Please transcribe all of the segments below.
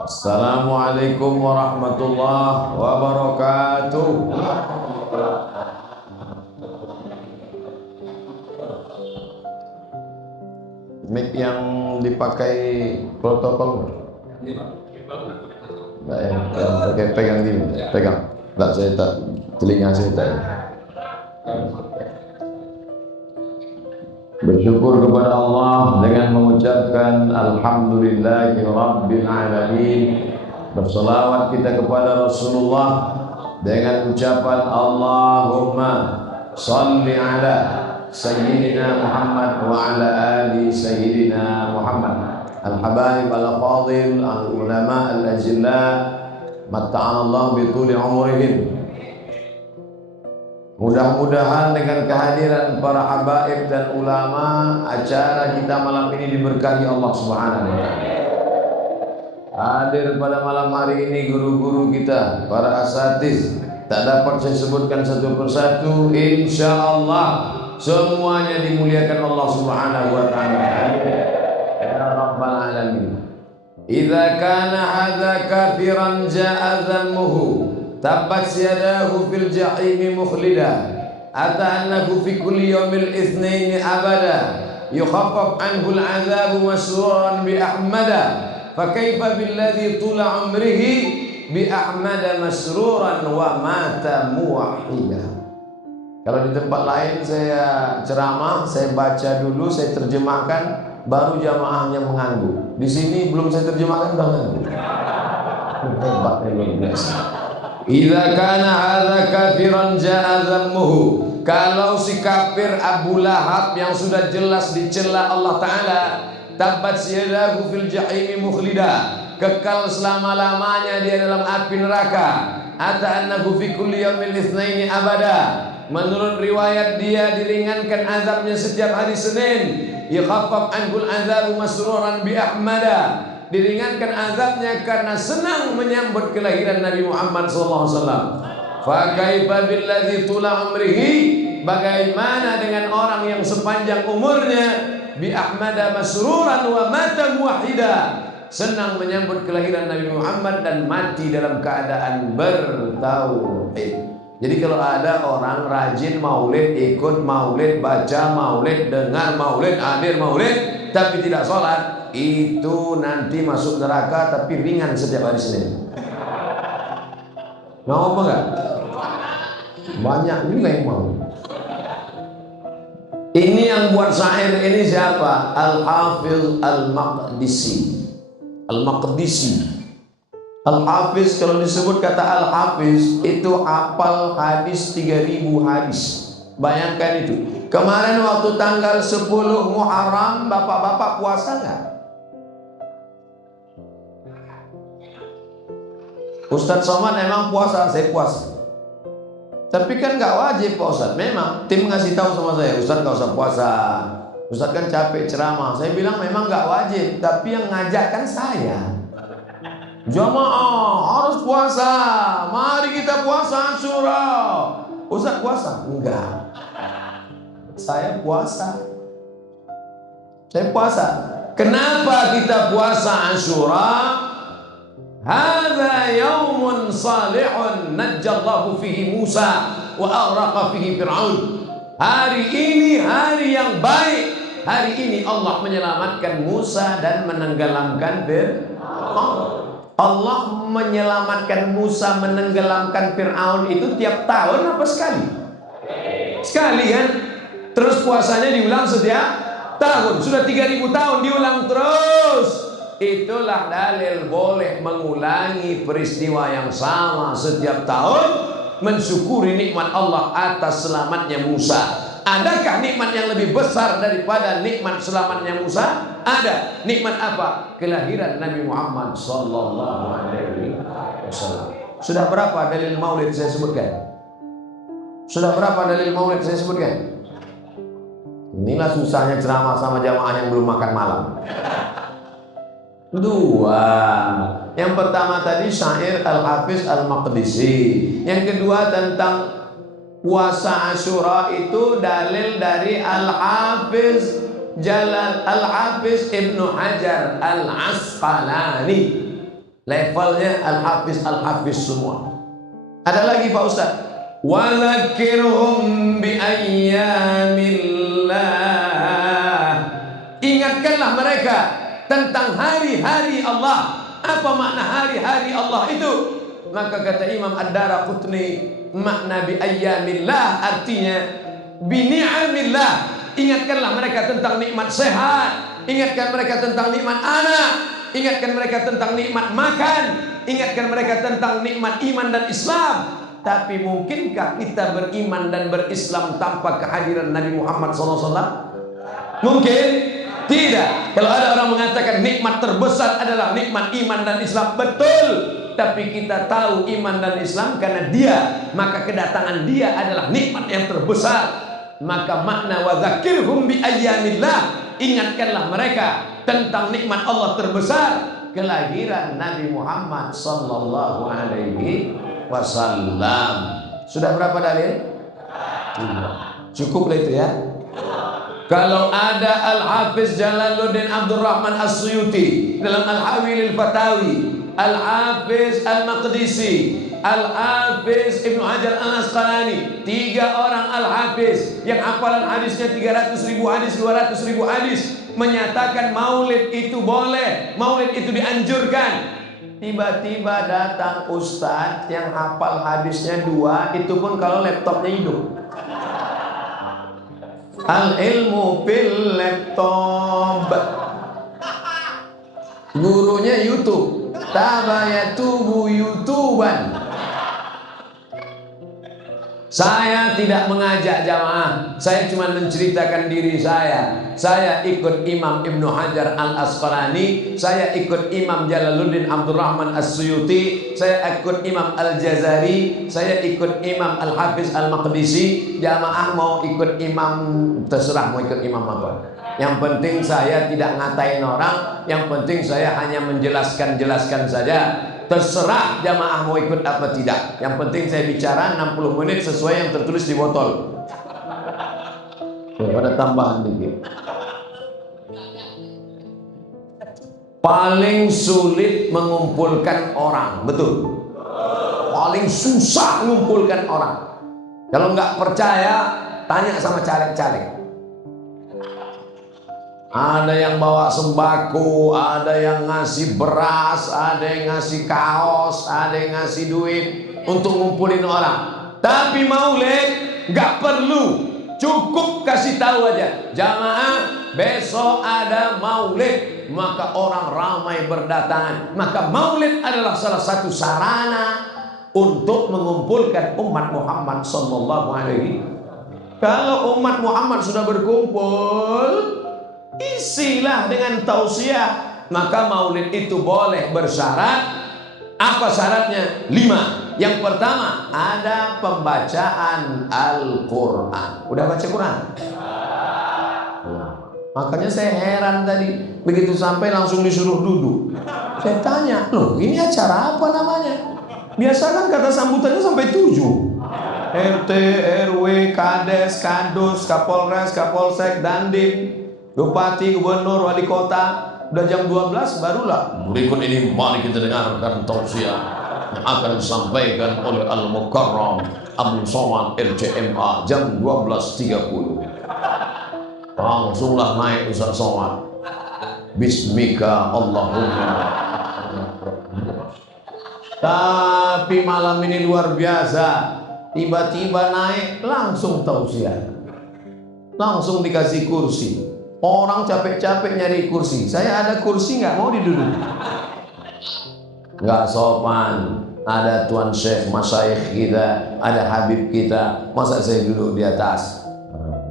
Assalamualaikum warahmatullahi wabarakatuh. Mic yang dipakai protokol enggak ya? Yang pegang gini, pegang. Enggak, saya tak, telinga saya tak. Bersyukur kepada Allah dengan mengucapkan Alhamdulillahi Rabbil Alamin. Berselawat kita kepada Rasulullah dengan ucapan Allahumma salli ala Sayyidina Muhammad wa ala ali Sayyidina Muhammad. Al-habaib al-fadil, al-ulama al-ajilla, matta'ana Allah bituli umurihim. Mudah-mudahan dengan kehadiran para habaib dan ulama, acara kita malam ini diberkahi Allah Subhanahu wa taala. Hadir pada malam hari ini guru-guru kita, para asatiz, tak dapat saya sebutkan satu persatu. Insyaallah semuanya dimuliakan Allah Subhanahu wa taala. Ya rabbal alamin. Idza kana hadza kafiran ja'a dhammuhu tabat yadahu fil jahimi mukhlida ata annahu fi kulli yawmil itsnaini abada yukhaffaf anhu al'adhabu masruran bi ahmada fa kaifa billadhi tula umrihi bi ahmada masruran wa mata muwahhida. Kalau di tempat lain saya ceramah, saya baca dulu, saya terjemahkan, baru jamaahnya mengangguk. Di sini belum saya terjemahkan udah ngangguk. Hebat luar biasa. Idza kana hadza kafiran ja'a dhammuhu. Kalau si kafir Abu Lahab yang sudah jelas dicela Allah Ta'ala, tabat yadahu fil jahimi mukhlida, kekal selama-lamanya dia dalam api neraka. Ata annahu fi kulli yaumil itsnaini abada. Menurut riwayat dia diringankan azabnya setiap hari Senin. Yakhaffaf anhul azabu masruran bi ahmada. Diringankan azabnya karena senang menyambut kelahiran Nabi Muhammad SAW. Fa kaifa billadzi tula umrihi, bagaimana dengan orang yang sepanjang umurnya bi ahmada masruran wa mata muwahhida, senang menyambut kelahiran Nabi Muhammad dan mati dalam keadaan bertauhid. Jadi kalau ada orang rajin maulid, ikut maulid, baca maulid, dengar maulid, hadir maulid, tapi tidak sholat, itu nanti masuk neraka tapi ringan setiap hari Senin. Mau apa enggak? Banyak juga yang mau. Ini yang buat syair ini siapa? Al-Hafiz Al-Maqdisi. Al-Maqdisi. Al-Hafiz, kalau disebut kata Al-Hafiz itu hafal hadis 3000 hadis. Bayangkan itu. Kemarin waktu tanggal 10 Muharram, bapak-bapak puasa enggak? Ustadz Somad emang puasa, saya puasa. Tapi kan nggak wajib Pak Ustadz. Memang tim ngasih tahu sama saya, Ustadz nggak usah puasa. Ustadz kan capek ceramah. Saya bilang memang nggak wajib, tapi yang ngajak kan saya. Jamaah harus puasa. Mari kita puasa Asyura. Ustadz puasa? Enggak. Saya puasa. Saya puasa. Kenapa kita puasa Asyura? Hadza yaumun salihun najjallahu fihi Musa wa aghraqa fihi Fir'aun. Hari ini hari yang baik. Hari ini Allah menyelamatkan Musa dan menenggelamkan Fir'aun. Allah menyelamatkan Musa, menenggelamkan Fir'aun itu tiap tahun apa sekali? Sekali kan? Terus puasanya diulang setiap tahun. Sudah 3000 tahun diulang terus. Itulah dalil boleh mengulangi peristiwa yang sama setiap tahun, mensyukuri nikmat Allah atas selamatnya Musa. Adakah nikmat yang lebih besar daripada nikmat selamatnya Musa? Ada. Nikmat apa? Kelahiran Nabi Muhammad sallallahu alaihi wasallam. Sudah berapa dalil maulid saya sebutkan? Sudah berapa dalil maulid saya sebutkan? Inilah susahnya ceramah sama jamaah yang belum makan malam. Dua. Yang pertama tadi syair Al-Hafiz Al-Maqdisi. Yang kedua tentang puasa Asyura itu dalil dari Al-Hafiz Jalal Al-Hafiz Ibnu Hajar Al-Asqalani. levelnya al-hafiz semua. Ada lagi Pak Ustaz, wa dzakirhum bi ayyamillah, ingatkanlah mereka tentang hari-hari Allah. Apa makna hari-hari Allah itu? Maka kata Imam Ad-Daraqutni, makna bi ayyamillah artinya bi ni'amillah. Ingatkanlah mereka tentang nikmat sehat, ingatkan mereka tentang nikmat anak, ingatkan mereka tentang nikmat makan, ingatkan mereka tentang nikmat iman dan Islam. Tapi mungkinkah kita beriman dan berislam tanpa kehadiran Nabi Muhammad SAW? Mungkin tidak. Kalau ada orang mengatakan nikmat terbesar adalah nikmat iman dan Islam, betul. Tapi kita tahu iman dan Islam karena dia, maka kedatangan dia adalah nikmat yang terbesar. Maka makna wa dzakirhum bi ayyamillah, ingatkanlah mereka tentang nikmat Allah terbesar, kelahiran Nabi Muhammad sallallahu alaihi wasallam. Sudah berapa dalil? Cukup lah itu ya. Kalau ada Al-Hafiz Jalaluddin Abdurrahman As-Suyuti dalam Al-Hawilil Fatawi, Al-Hafiz Al-Maqdisi, Al-Hafiz Ibnu Hajar Al-Asqalani, 3 orang Al-Hafiz yang hafalan hadisnya 300.000 hadis, 200.000 hadis, menyatakan maulid itu boleh, maulid itu dianjurkan. Tiba-tiba datang ustadz yang hafal hadisnya 2, itu pun kalau laptopnya hidup. Al-ilmu fil laptop, gurunya YouTube, tabayatubu YouTuban. Saya tidak mengajak jamaah, saya cuma menceritakan diri saya. Saya ikut Imam Ibnu Hajar Al-Asqalani, saya ikut Imam Jalaluddin Abdurrahman As-Suyuti, saya ikut Imam Al-Jazari, saya ikut Imam Al-Hafiz Al-Maqdisi. Jamaah mau ikut imam, terserah mau ikut imam apa. Yang penting saya tidak ngatain orang, yang penting saya hanya menjelaskan saja. Terserah jamaah mau ikut apa tidak. Yang penting saya bicara 60 menit sesuai yang tertulis di botol. Ada tambahan dikit. Paling sulit mengumpulkan orang, betul. Paling susah mengumpulkan orang. Kalau nggak percaya, tanya sama caleg-caleg. Ada yang bawa sembako, ada yang ngasih beras, ada yang ngasih kaos, ada yang ngasih duit untuk ngumpulin orang. Tapi maulid nggak perlu, cukup kasih tahu aja, jamaah besok ada maulid, maka orang ramai berdatangan. Maka maulid adalah salah satu sarana untuk mengumpulkan umat Muhammad sallallahu alaihi. Kalau umat Muhammad sudah berkumpul, isilah dengan tausiah. Maka maulid itu boleh bersyarat. Apa syaratnya? 5. Yang pertama, ada pembacaan Al-Quran. Udah baca Quran? Makanya saya heran tadi, begitu sampai langsung disuruh duduk. Saya tanya, loh ini acara apa namanya? Biasa kan kata sambutannya sampai 7. RT, RW, Kades, Kadus, Kapolres, Kapolsek, Dandim, Bupati, Gubernur, Wali Kota. Udah jam 12 barulah berikut ini mari kita dengarkan tausiah yang akan disampaikan oleh Al-Mukarram Abdul Somad LCMA jam 12.30. Langsunglah naik Ustaz Somad. Bismika Allahumma. Tapi malam ini luar biasa. Tiba-tiba naik langsung tausiah, langsung dikasih kursi. Orang capek-capek nyari kursi, saya ada kursi nggak mau diduduk. Nggak sopan. Ada tuan syekh, masyayikh kita, ada habib kita, masa saya duduk di atas?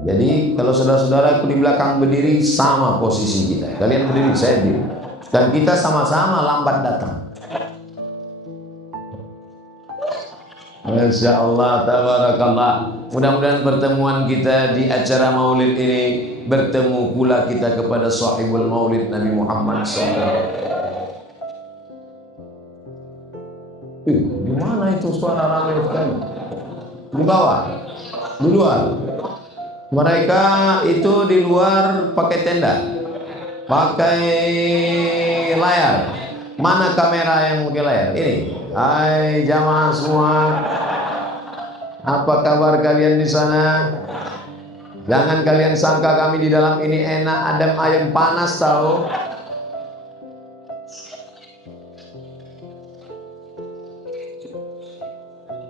Jadi kalau saudara-saudaraku di belakang berdiri, sama posisi kita. Kalian berdiri, saya berdiri, dan kita sama-sama lambat datang. Masya Allah, tabarakallah. Mudah-mudahan pertemuan kita di acara maulid ini bertemu pula kita kepada sahibul maulid Nabi Muhammad SAW. Di mana itu suara ramai sekali? Di bawah, di luar. Mereka itu di luar pakai tenda, pakai layar. Mana kamera yang pakai layar? Ini. Hai jamaah semua. Apa kabar kalian di sana? Jangan kalian sangka kami di dalam ini enak, adem ayem, panas tahu.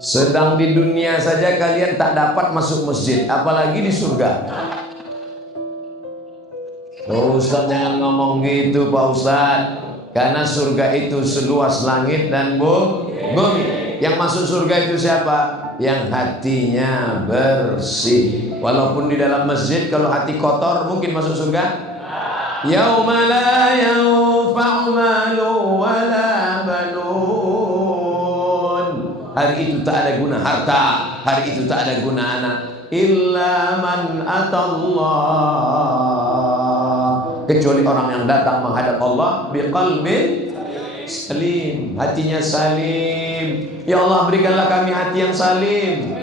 Sedang di dunia saja kalian tak dapat masuk masjid, apalagi di surga. Oh, Ustaz jangan ngomong gitu Pak Ustaz. Karena surga itu seluas langit dan bumi. Yang masuk surga itu siapa? Yang hatinya bersih. Walaupun di dalam masjid kalau hati kotor mungkin masuk surga? Yauma la yanfa'u malu wala banun. Hari itu tak ada guna harta, hari itu tak ada guna anak. Illa man atallah, kecuali orang yang datang menghadap Allah biqalbin salim, hatinya salim. Ya Allah berikanlah kami hati yang salim.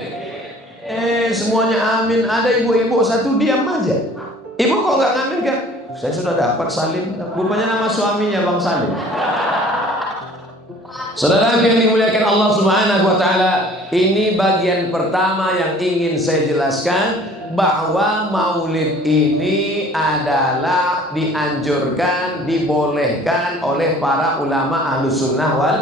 Semuanya amin. Ada ibu-ibu satu diam aja. Ibu kok nggak ngamin kan? Saya sudah dapat salim. Rupanya nama suaminya Bang Salim. Saudara yang dimuliakan Allah Subhanahu wa taala, ini bagian pertama yang ingin saya jelaskan, bahwa maulid ini adalah dianjurkan, dibolehkan oleh para ulama Ahlus Sunnah wal.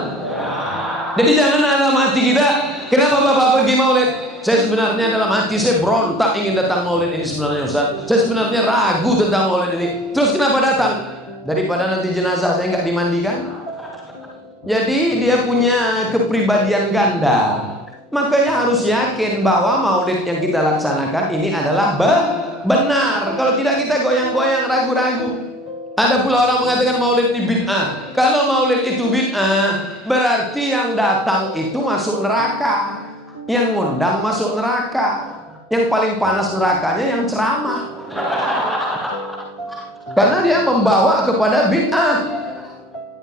Jadi jangan dalam hati kita, kenapa Bapak pergi maulid? Saya sebenarnya dalam hati saya berontak ingin datang maulid ini sebenarnya Ustaz. Saya sebenarnya ragu tentang maulid ini. Terus kenapa datang? Daripada nanti jenazah saya nggak dimandikan. Jadi dia punya kepribadian ganda. Makanya harus yakin bahwa maulid yang kita laksanakan ini adalah benar. Kalau tidak kita goyang-goyang, ragu-ragu. Ada pula orang mengatakan maulid ini bid'ah. Kalau maulid itu bid'ah, berarti yang datang itu masuk neraka. Yang ngundang masuk neraka. Yang paling panas nerakanya yang ceramah. Karena dia membawa kepada bid'ah.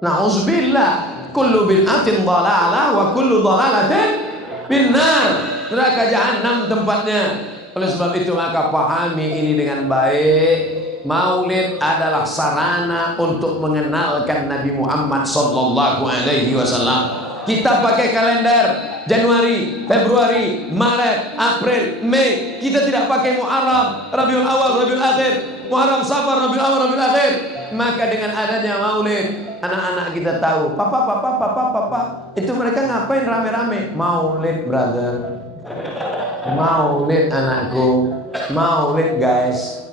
Na'udzubillah. Kullu bid'atin dhalalah wa kullu dhalalatin finnar. Neraka jahanam tempatnya. Oleh sebab itu maka pahami ini dengan baik. Maulid adalah sarana untuk mengenalkan Nabi Muhammad sallallahu alaihi wasallam. Kita pakai kalender Januari, Februari, Maret, April, Mei. Kita tidak pakai Muharram, Rabiul Awal, Rabiul Akhir, Muharram, Safar, Rabiul Awal, Rabiul Akhir. Maka dengan adanya maulid, anak-anak kita tahu, papa, itu mereka ngapain rame-rame? Maulid, brother. Maulid anakku, maulid guys.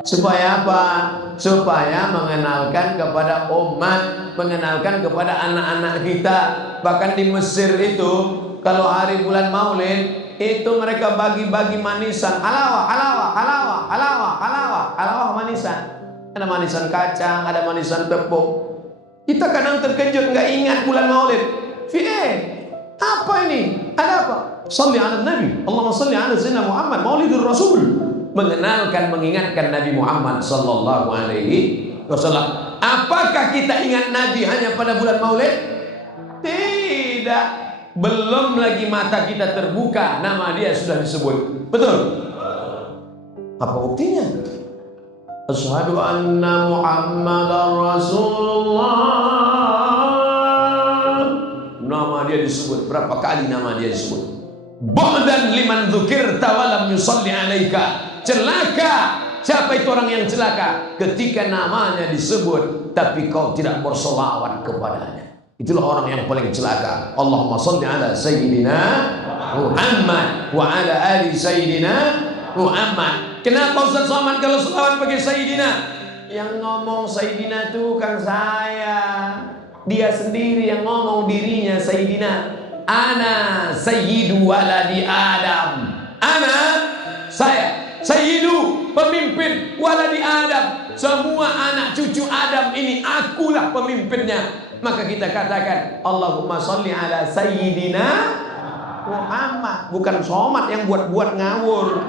Supaya apa? Supaya mengenalkan kepada umat, mengenalkan kepada anak-anak kita. Bahkan di Mesir itu, kalau hari bulan maulid, itu mereka bagi-bagi manisan. Halawah manisan. Ada manisan kacang, ada manisan tepung. Kita kadang terkejut, nggak ingat bulan maulid. Apa ini? Ada apa? Salli ala Nabi, Allahumma salli ala Sayyidina Muhammad, Maulidur Rasul. Mengenalkan, mengingatkan Nabi Muhammad sallallahu alaihi wasallam. Apakah kita ingat Nabi hanya pada bulan maulid? Tidak. Belum lagi mata kita terbuka, nama dia sudah disebut. Betul? Apa buktinya? Asyhadu anna Muhammadar Rasulullah. Nama dia disebut. Berapa kali nama dia disebut? Ba'dan liman dzukirta wa lam yusalli alaika. Celaka. Siapa itu orang yang celaka? Ketika namanya disebut tapi kau tidak bersolawat kepadanya. Itulah orang yang paling celaka. Allahumma salli ala Sayyidina Muhammad wa ala ali Sayyidina Muhammad. Kenapa Ustaz Somad kalau selawat pakai Sayyidina? Yang ngomong Sayyidina itu kan saya. Dia sendiri yang ngomong dirinya Sayyidina. Ana Sayyidu waladi Adam. Ana, saya Sayyidu, pemimpin waladi Adam. Semua anak cucu Adam ini akulah pemimpinnya. Maka kita katakan Allahumma sholli ala Sayyidina Muhammad. Bukan Somad yang buat-buat ngawur.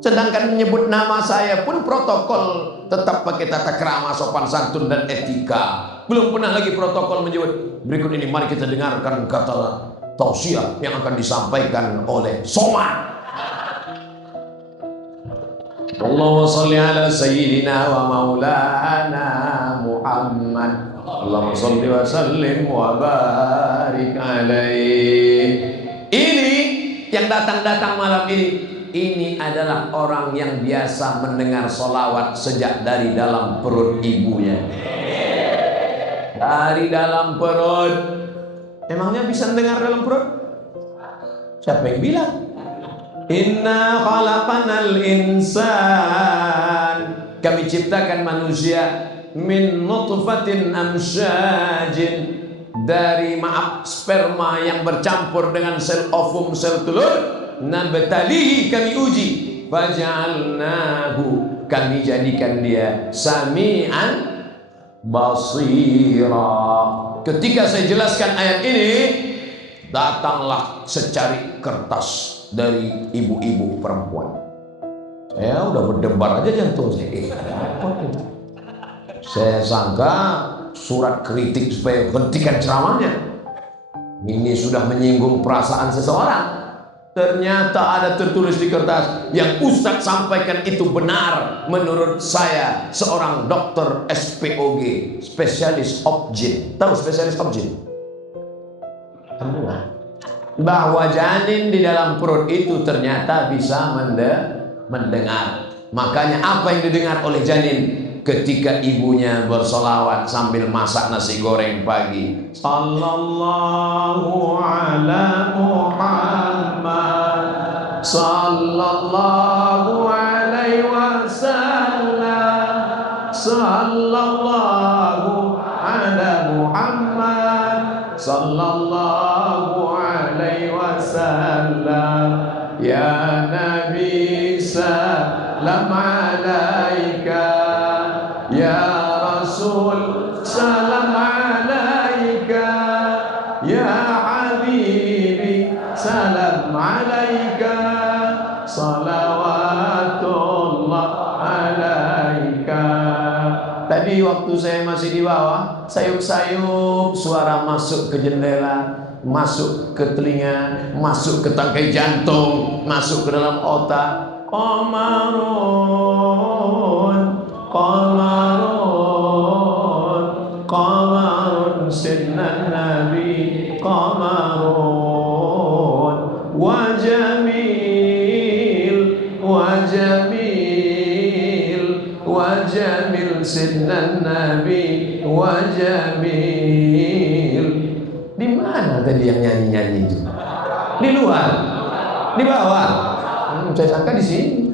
Sedangkan menyebut nama saya pun protokol tetap pakai tata krama, sopan santun dan etika. Belum pernah lagi protokol menyebut. Berikut ini mari kita dengarkan kata tausiah yang akan disampaikan oleh Somad. Allahumma sholli ala sayyidina wa maulana Muhammad. Allahumma sholli wa sallim wa barik alaihi. Ini yang datang-datang malam ini adalah orang yang biasa mendengar solawat sejak dari dalam perut ibunya. Dari dalam perut. Emangnya bisa mendengar dalam perut? Siapa yang bilang? Inna khalaqanal insan, kami ciptakan manusia min nutfatin amsyajin, dari sperma yang bercampur dengan sel ovum, sel telur. Nabtalihi, kami uji. Faja'alnahu, kami jadikan dia sami'an basira. Ketika saya jelaskan ayat ini, datanglah secari kertas dari ibu-ibu perempuan. Saya udah berdebar aja jantung saya. Saya sangka surat kritik supaya hentikan ceramahnya. Ini sudah menyinggung perasaan seseorang. Ternyata ada tertulis di kertas yang Ustadz sampaikan itu benar menurut saya, seorang dokter SPOG, spesialis objin. Tahu spesialis objin? Bahwa janin di dalam perut itu ternyata bisa mendengar. Makanya apa yang didengar oleh janin ketika ibunya bersolawat sambil masak nasi goreng pagi? Sallallahu ala Muhammad, sallallahu alaihi wasallam, sallallahu ala Muhammad, sallallahu alaihi wasallam. Ya Nabi salam alaika, ya Rasul salam alaika, ya Habibi salam alaika, salawatullah alaika. Tadi waktu saya masih di bawah, sayup-sayup suara masuk ke jendela, masuk ke telinga, masuk ke tangkai jantung, masuk ke dalam otak. Qamarun, qamarun, qamarun sidna nabi, qamarun, wa jamil, wa jamil, wa jamil sidna nabi, wa jamil. Di mana tadi yang nyanyi-nyanyi itu? Di luar? Di bawah? Saya sangka di sini.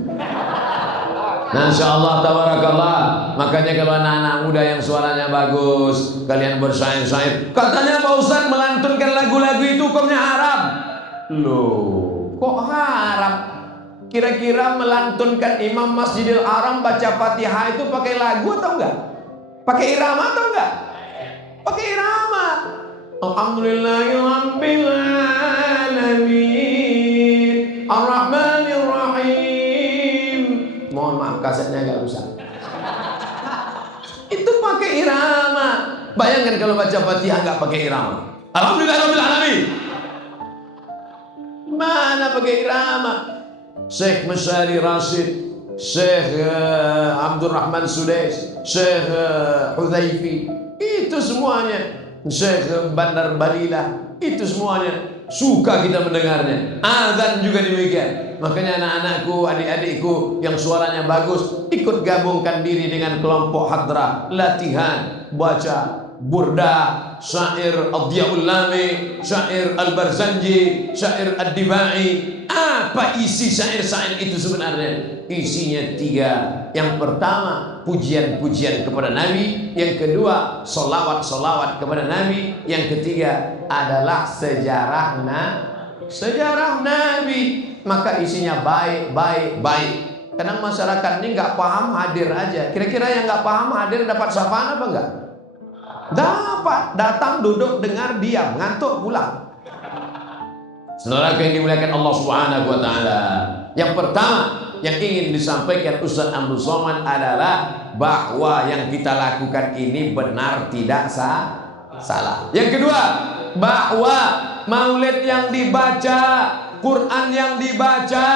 Masya Allah, tabarakallah. Makanya kalau anak-anak muda yang suaranya bagus, kalian bersair-sair, katanya Pak Ustadz melantunkan lagu-lagu itu hukumnya haram. Loh, kok haram? Kira-kira melantunkan Imam Masjidil Haram baca Fatihah itu pakai lagu atau enggak? Pakai irama atau enggak? Pakai irama. Alhamdulillahirabbil alamin, Ar-Rahmanir Rahim. Mohon maaf, kasetnya agak rusak. Itu pakai irama. Bayangkan kalau baca Fatihah enggak pakai irama. Alhamdulillahirabbil alamin. Mana pakai irama? Syekh Masyari Rashid, Syekh Abdurrahman Sudais, Syekh Hudhaifi, itu semuanya, Syekh Bandar Balilah, itu semuanya suka kita mendengarnya. Azan juga demikian. Makanya anak-anakku, adik-adikku yang suaranya bagus, ikut gabungkan diri dengan kelompok hadrah, latihan baca burda, syair Ad-Diyaul Lami, syair Al-Barzanji, syair Ad-Dibai. Apa isi syair-syair itu sebenarnya? Isinya tiga. Yang pertama, pujian-pujian kepada Nabi. Yang kedua, solawat-solawat kepada Nabi. Yang ketiga adalah sejarah Nabi. Maka isinya baik. Kadang masyarakat ini nggak paham hadir aja. Kira-kira yang nggak paham hadir dapat sapaan apa enggak? Dapat, datang, duduk, dengar, diam, ngantuk, pulang. Saudara yang dimuliakan Allah Subhanahu wa taala. Yang pertama yang ingin disampaikan Ustaz Abdul Somad adalah bahwa yang kita lakukan ini benar, tidak salah. Yang kedua, bahwa maulid yang dibaca Quran yang dibaca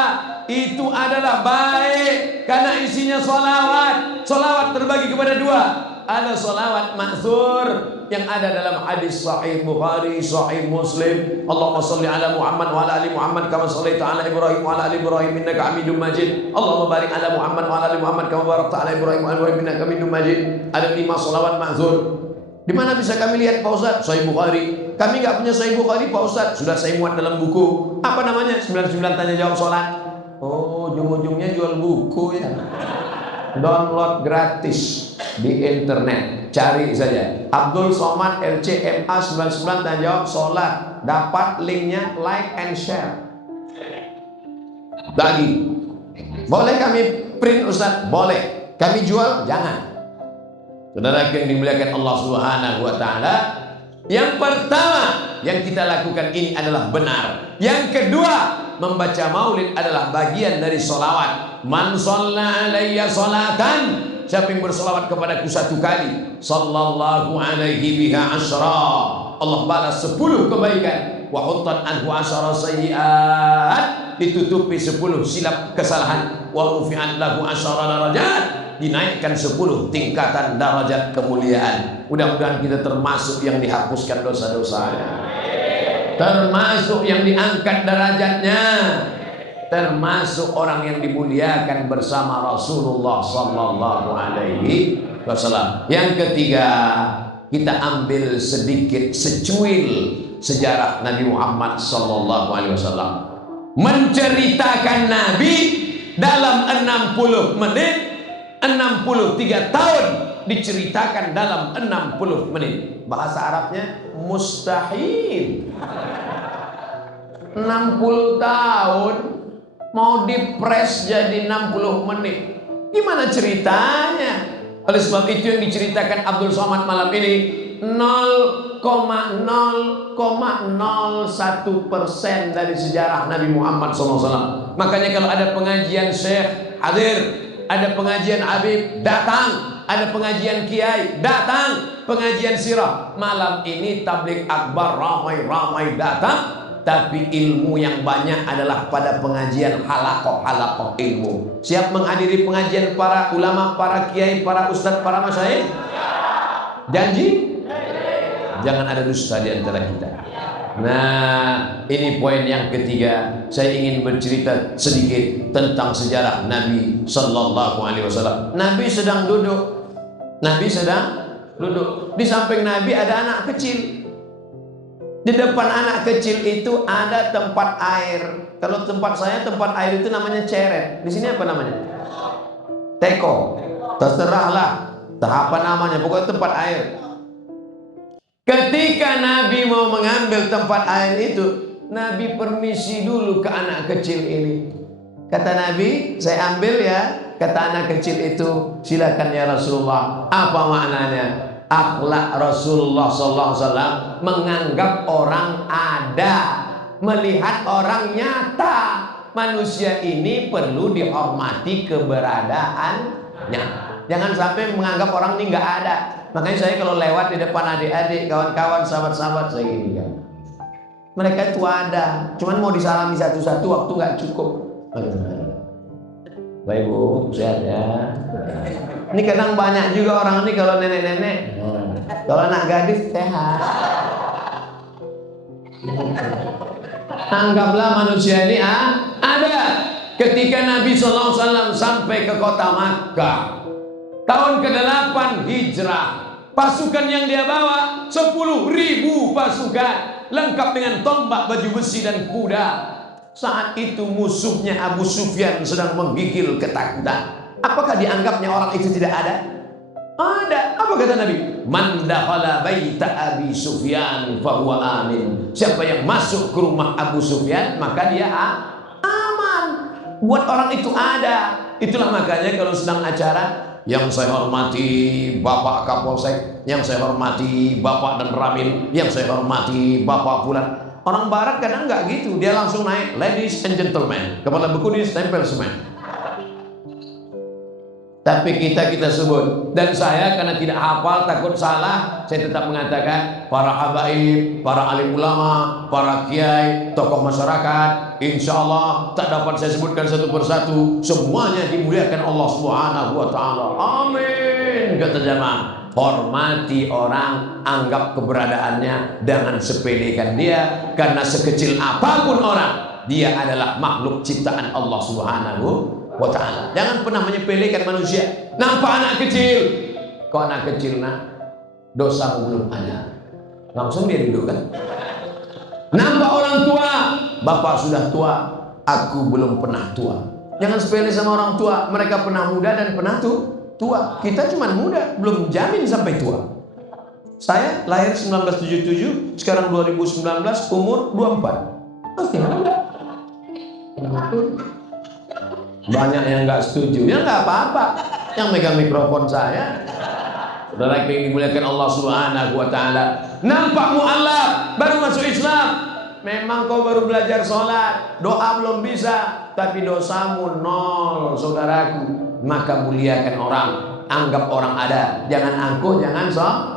itu adalah baik karena isinya sholawat. Sholawat terbagi kepada dua. Ada sholawat ma'thur yang ada dalam hadis sahih Bukhari, sahih Muslim. Allahumma sholli ala Muhammad wa ala ali Muhammad kama shallaita ala Ibrahim wa ala ali Ibrahim innaka Hamidum Majid. Allahumma barik ala Muhammad wa ala ali Muhammad kama barakta ala Ibrahim wa ala Ibrahim innaka Hamidum Majid. Ada 5 sholawat ma'thur. Di mana bisa kami lihat Pak Ustaz? Sahih Bukhari. Kami nggak punya Sahih Bukhari Pak Ustaz. Sudah saya muat dalam buku. Apa namanya? 99 tanya jawab sholat. Oh, ujung-ujungnya jual buku ya. Download gratis di internet, cari saja Abdul Somad LCMA 99 tanya jawab sholat, dapat linknya, like and share. Bagi boleh kami print Ustaz? Boleh. Kami jual? Jangan. Saudara yang dimuliakan Allah Subhanahu wa taala, yang pertama yang kita lakukan ini adalah benar. Yang kedua, membaca maulid adalah bagian dari sholawat. Man shalla alayya sholatan, siapa yang bersolawat kepadaku 1 kali, sallallahu alaihi biha asyra, Allah balas 10 kebaikan. Wa huttat anhu asyara sayyi'at, ditutupi 10 silap kesalahan. Wa rufi'at lahu asyara darajat, dinaikkan 10 tingkatan darajat kemuliaan. Mudah-mudahan kita termasuk yang dihapuskan dosa-dosanya, termasuk yang diangkat derajatnya, termasuk orang yang dimuliakan bersama Rasulullah sallallahu alaihi wasallam. Yang ketiga, kita ambil sedikit secuil sejarah Nabi Muhammad sallallahu alaihi wasallam. Menceritakan Nabi dalam 60 menit, 63 tahun diceritakan dalam 60 menit. Bahasa Arabnya mustahil. 60 tahun mau dipres jadi 60 menit. Gimana ceritanya? Oleh sebab itu yang diceritakan Abdul Somad malam ini 0,001% dari sejarah Nabi Muhammad SAW. Makanya kalau ada pengajian Syekh hadir, ada pengajian Habib datang, ada pengajian Kiai datang, pengajian sirah. Malam ini tabligh akbar ramai-ramai datang, tapi ilmu yang banyak adalah pada pengajian halaqah ilmu. Siap menghadiri pengajian para ulama, para kiai, para ustadz, para masyayikh? Janji? Jangan ada dusta di antara kita. Nah, ini poin yang ketiga. Saya ingin bercerita sedikit tentang sejarah Nabi sallallahu alaihi wasallam. Nabi sedang duduk. Nabi sedang duduk. Di samping Nabi ada anak kecil. Di depan anak kecil itu ada tempat air. Kalau tempat saya, tempat air itu namanya ceret. Di sini apa namanya? Teko. Terserahlah apa namanya, pokoknya tempat air. Ketika Nabi mau mengambil tempat air itu, Nabi permisi dulu ke anak kecil ini. Kata Nabi, saya ambil ya. Kata anak kecil itu, silakan ya Rasulullah. Apa maknanya? Akhlak Rasulullah SAW menganggap orang ada, melihat orang nyata. Manusia ini perlu dihormati keberadaannya. Jangan sampai menganggap orang ini nggak ada. Makanya saya kalau lewat di depan adik-adik, kawan-kawan, sahabat-sahabat saya gini kan, mereka itu ada, cuman mau disalami satu-satu waktu nggak cukup. Baik Bu, sehat ya. Ini kadang banyak juga orang ini kalau nenek-nenek, kalau anak gadis sehat. Anggaplah manusia ini ada. Ketika Nabi SAW sampai ke kota Makkah, tahun ke-8 hijrah, pasukan yang dia bawa 10.000 pasukan, lengkap dengan tombak, baju besi dan kuda. Saat itu musuhnya Abu Sufyan sedang menggigil ketakutan. Apakah dianggapnya orang itu tidak ada? Ada. Apa kata Nabi? Man dakhala baita Abi Sufyan fahuwa amin. Siapa yang masuk ke rumah Abu Sufyan maka dia aman. Buat orang itu ada. Itulah makanya kalau sedang acara, yang saya hormati Bapak Kapolsek, yang saya hormati Bapak dan Ramil, yang saya hormati Bapak Fulan. Orang barat kadang nggak gitu, dia langsung naik, ladies and gentlemen, kepala beku ditempel semen. Tapi kita sebut. Dan saya karena tidak hafal, takut salah, saya tetap mengatakan para habaib, para alim ulama, para kiai, tokoh masyarakat, insya Allah tak dapat saya sebutkan satu persatu, semuanya dimuliakan Allah Subhanahu wa ta'ala. Amin. Kata jamaah, hormati orang, anggap keberadaannya, jangan sepelekan dia, karena sekecil apapun orang, dia adalah makhluk ciptaan Allah Subhanahu wa ta'ala. Jangan pernah menyepelekan manusia. Nampak anak kecil, kok anak kecil nak, dosamu belum ada, langsung dia duduk kan. Nampak orang tua, bapak sudah tua, aku belum pernah tua. Jangan sepele sama orang tua, mereka pernah muda dan pernah tua. Kita cuma muda, belum jamin sampai tua. Saya lahir 1977, sekarang 2019, umur 24. Oke, banyak yang nggak setuju, ya nggak apa-apa. Yang megang mikrofon saya, saudara yang dimuliakan Allah Subhanahu wa ta'ala. Nampak mu'alaf, baru masuk Islam. Memang kau baru belajar sholat, doa belum bisa, tapi dosamu nol, saudaraku. Maka muliakan orang, anggap orang ada, jangan angkuh, jangan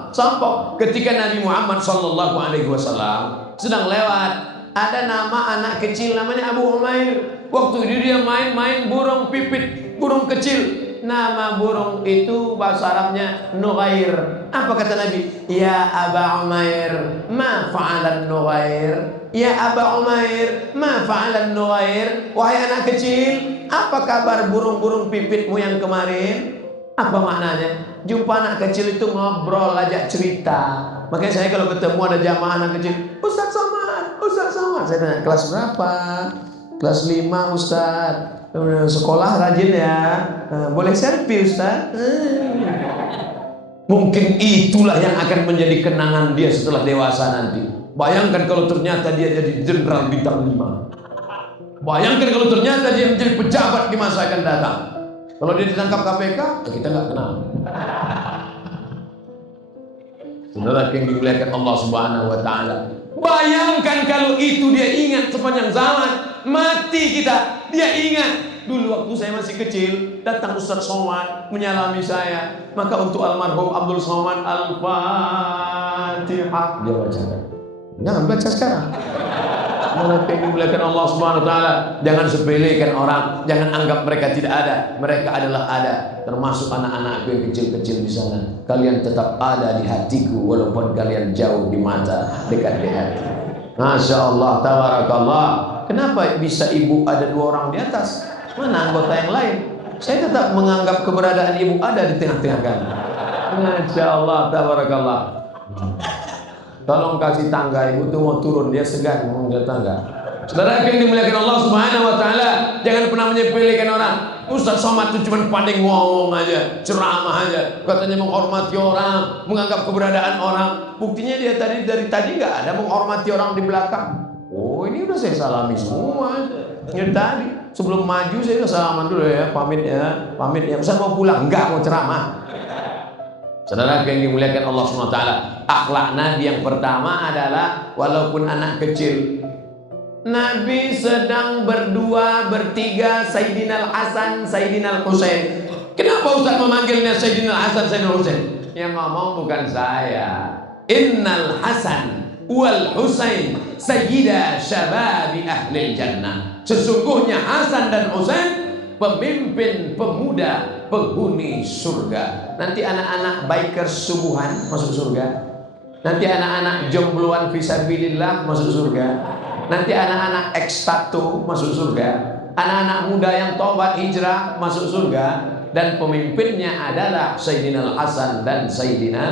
sombong. Ketika Nabi Muhammad sallallahu alaihi wasallam sedang lewat, ada nama anak kecil namanya Abu Umair. Waktu itu dia main-main burung pipit, burung kecil. Nama burung itu bahasa Arabnya Nughair. Apa kata Nabi? Ya Aba Umair, ma fa'alan Nughair? Ya Aba Umair, ma fa'alan Nughair? Wahai anak kecil, apa kabar burung-burung pipitmu yang kemarin? Apa maknanya? Jumpa anak kecil itu ngobrol, ajak cerita. Makanya saya kalau ketemu ada jamaah anak kecil, Ustaz Somad, Ustaz Somad. Saya tanya, kelas berapa? Kelas 5 Ustaz. Sekolah rajin ya. Boleh selfie Ustaz? Mungkin itulah yang akan menjadi kenangan dia setelah dewasa nanti. Bayangkan kalau ternyata dia jadi jenderal bintang 5. Bayangkan kalau ternyata dia menjadi pejabat di masa akan datang. Kalau dia ditangkap KPK, kita nggak kenal. Saudara yang dimuliakan Allah Subhanahu wa ta'ala, bayangkan kalau itu dia ingat sepanjang zaman, mati kita, dia ingat. Dulu waktu saya masih kecil, datang Ustaz Somad menyalami saya, maka untuk almarhum Abdul Somad Al-Fatihah dia bacakan. Jangan baca sekarang. Yang dimuliakan Allah Subhanahu wa ta'ala, jangan sepelekan orang, jangan anggap mereka tidak ada. Mereka adalah ada, termasuk anak-anakku yang kecil-kecil di sana. Kalian tetap ada di hatiku walaupun kalian jauh di mata, dekat di hati. Masya Allah, tabarakallah. Kenapa bisa ibu ada 2 orang di atas? Mana anggota yang lain? Saya tetap menganggap keberadaan ibu ada di tengah-tengah kami. Masya Allah, tabarakallah. Tolong kasih tangga, ibu tuh mau turun, dia segan mau ke tangga. Saudara yang dimuliakan Allah Subhanahu wa ta'ala, jangan pernah menyepelekan orang. Ustaz Somad itu cuma pandai ngomong aja, ceramah aja, katanya menghormati orang, menganggap keberadaan orang. Buktinya dia dari tadi nggak ada menghormati orang di belakang. Oh, ini udah saya salami semua. Ini tadi sebelum maju saya udah salaman dulu ya, pamit ya. Ustaz mau pulang? Enggak, mau ceramah. Saudara yang dimuliakan Allah SWT, akhlak Nabi yang pertama adalah walaupun anak kecil, Nabi sedang berdua, bertiga, Sayyidina Al-Hasan, Sayyidina Al-Husain. Kenapa Ustaz memanggilnya Sayyidina Al-Hasan, Sayyidina Al-Husain? Yang ngomong bukan saya. Innal Hasan wal Husain sayyida syababi ahlil jannah. Sesungguhnya Hasan dan Husain pemimpin pemuda penghuni surga. Nanti anak-anak bikers subuhan masuk surga. Nanti anak-anak jombloan fisabilillah masuk surga. Nanti anak-anak ekstatu masuk surga. Anak-anak muda yang tobat hijrah masuk surga. Dan pemimpinnya adalah Sayyidina Al-Hasan dan Sayyidina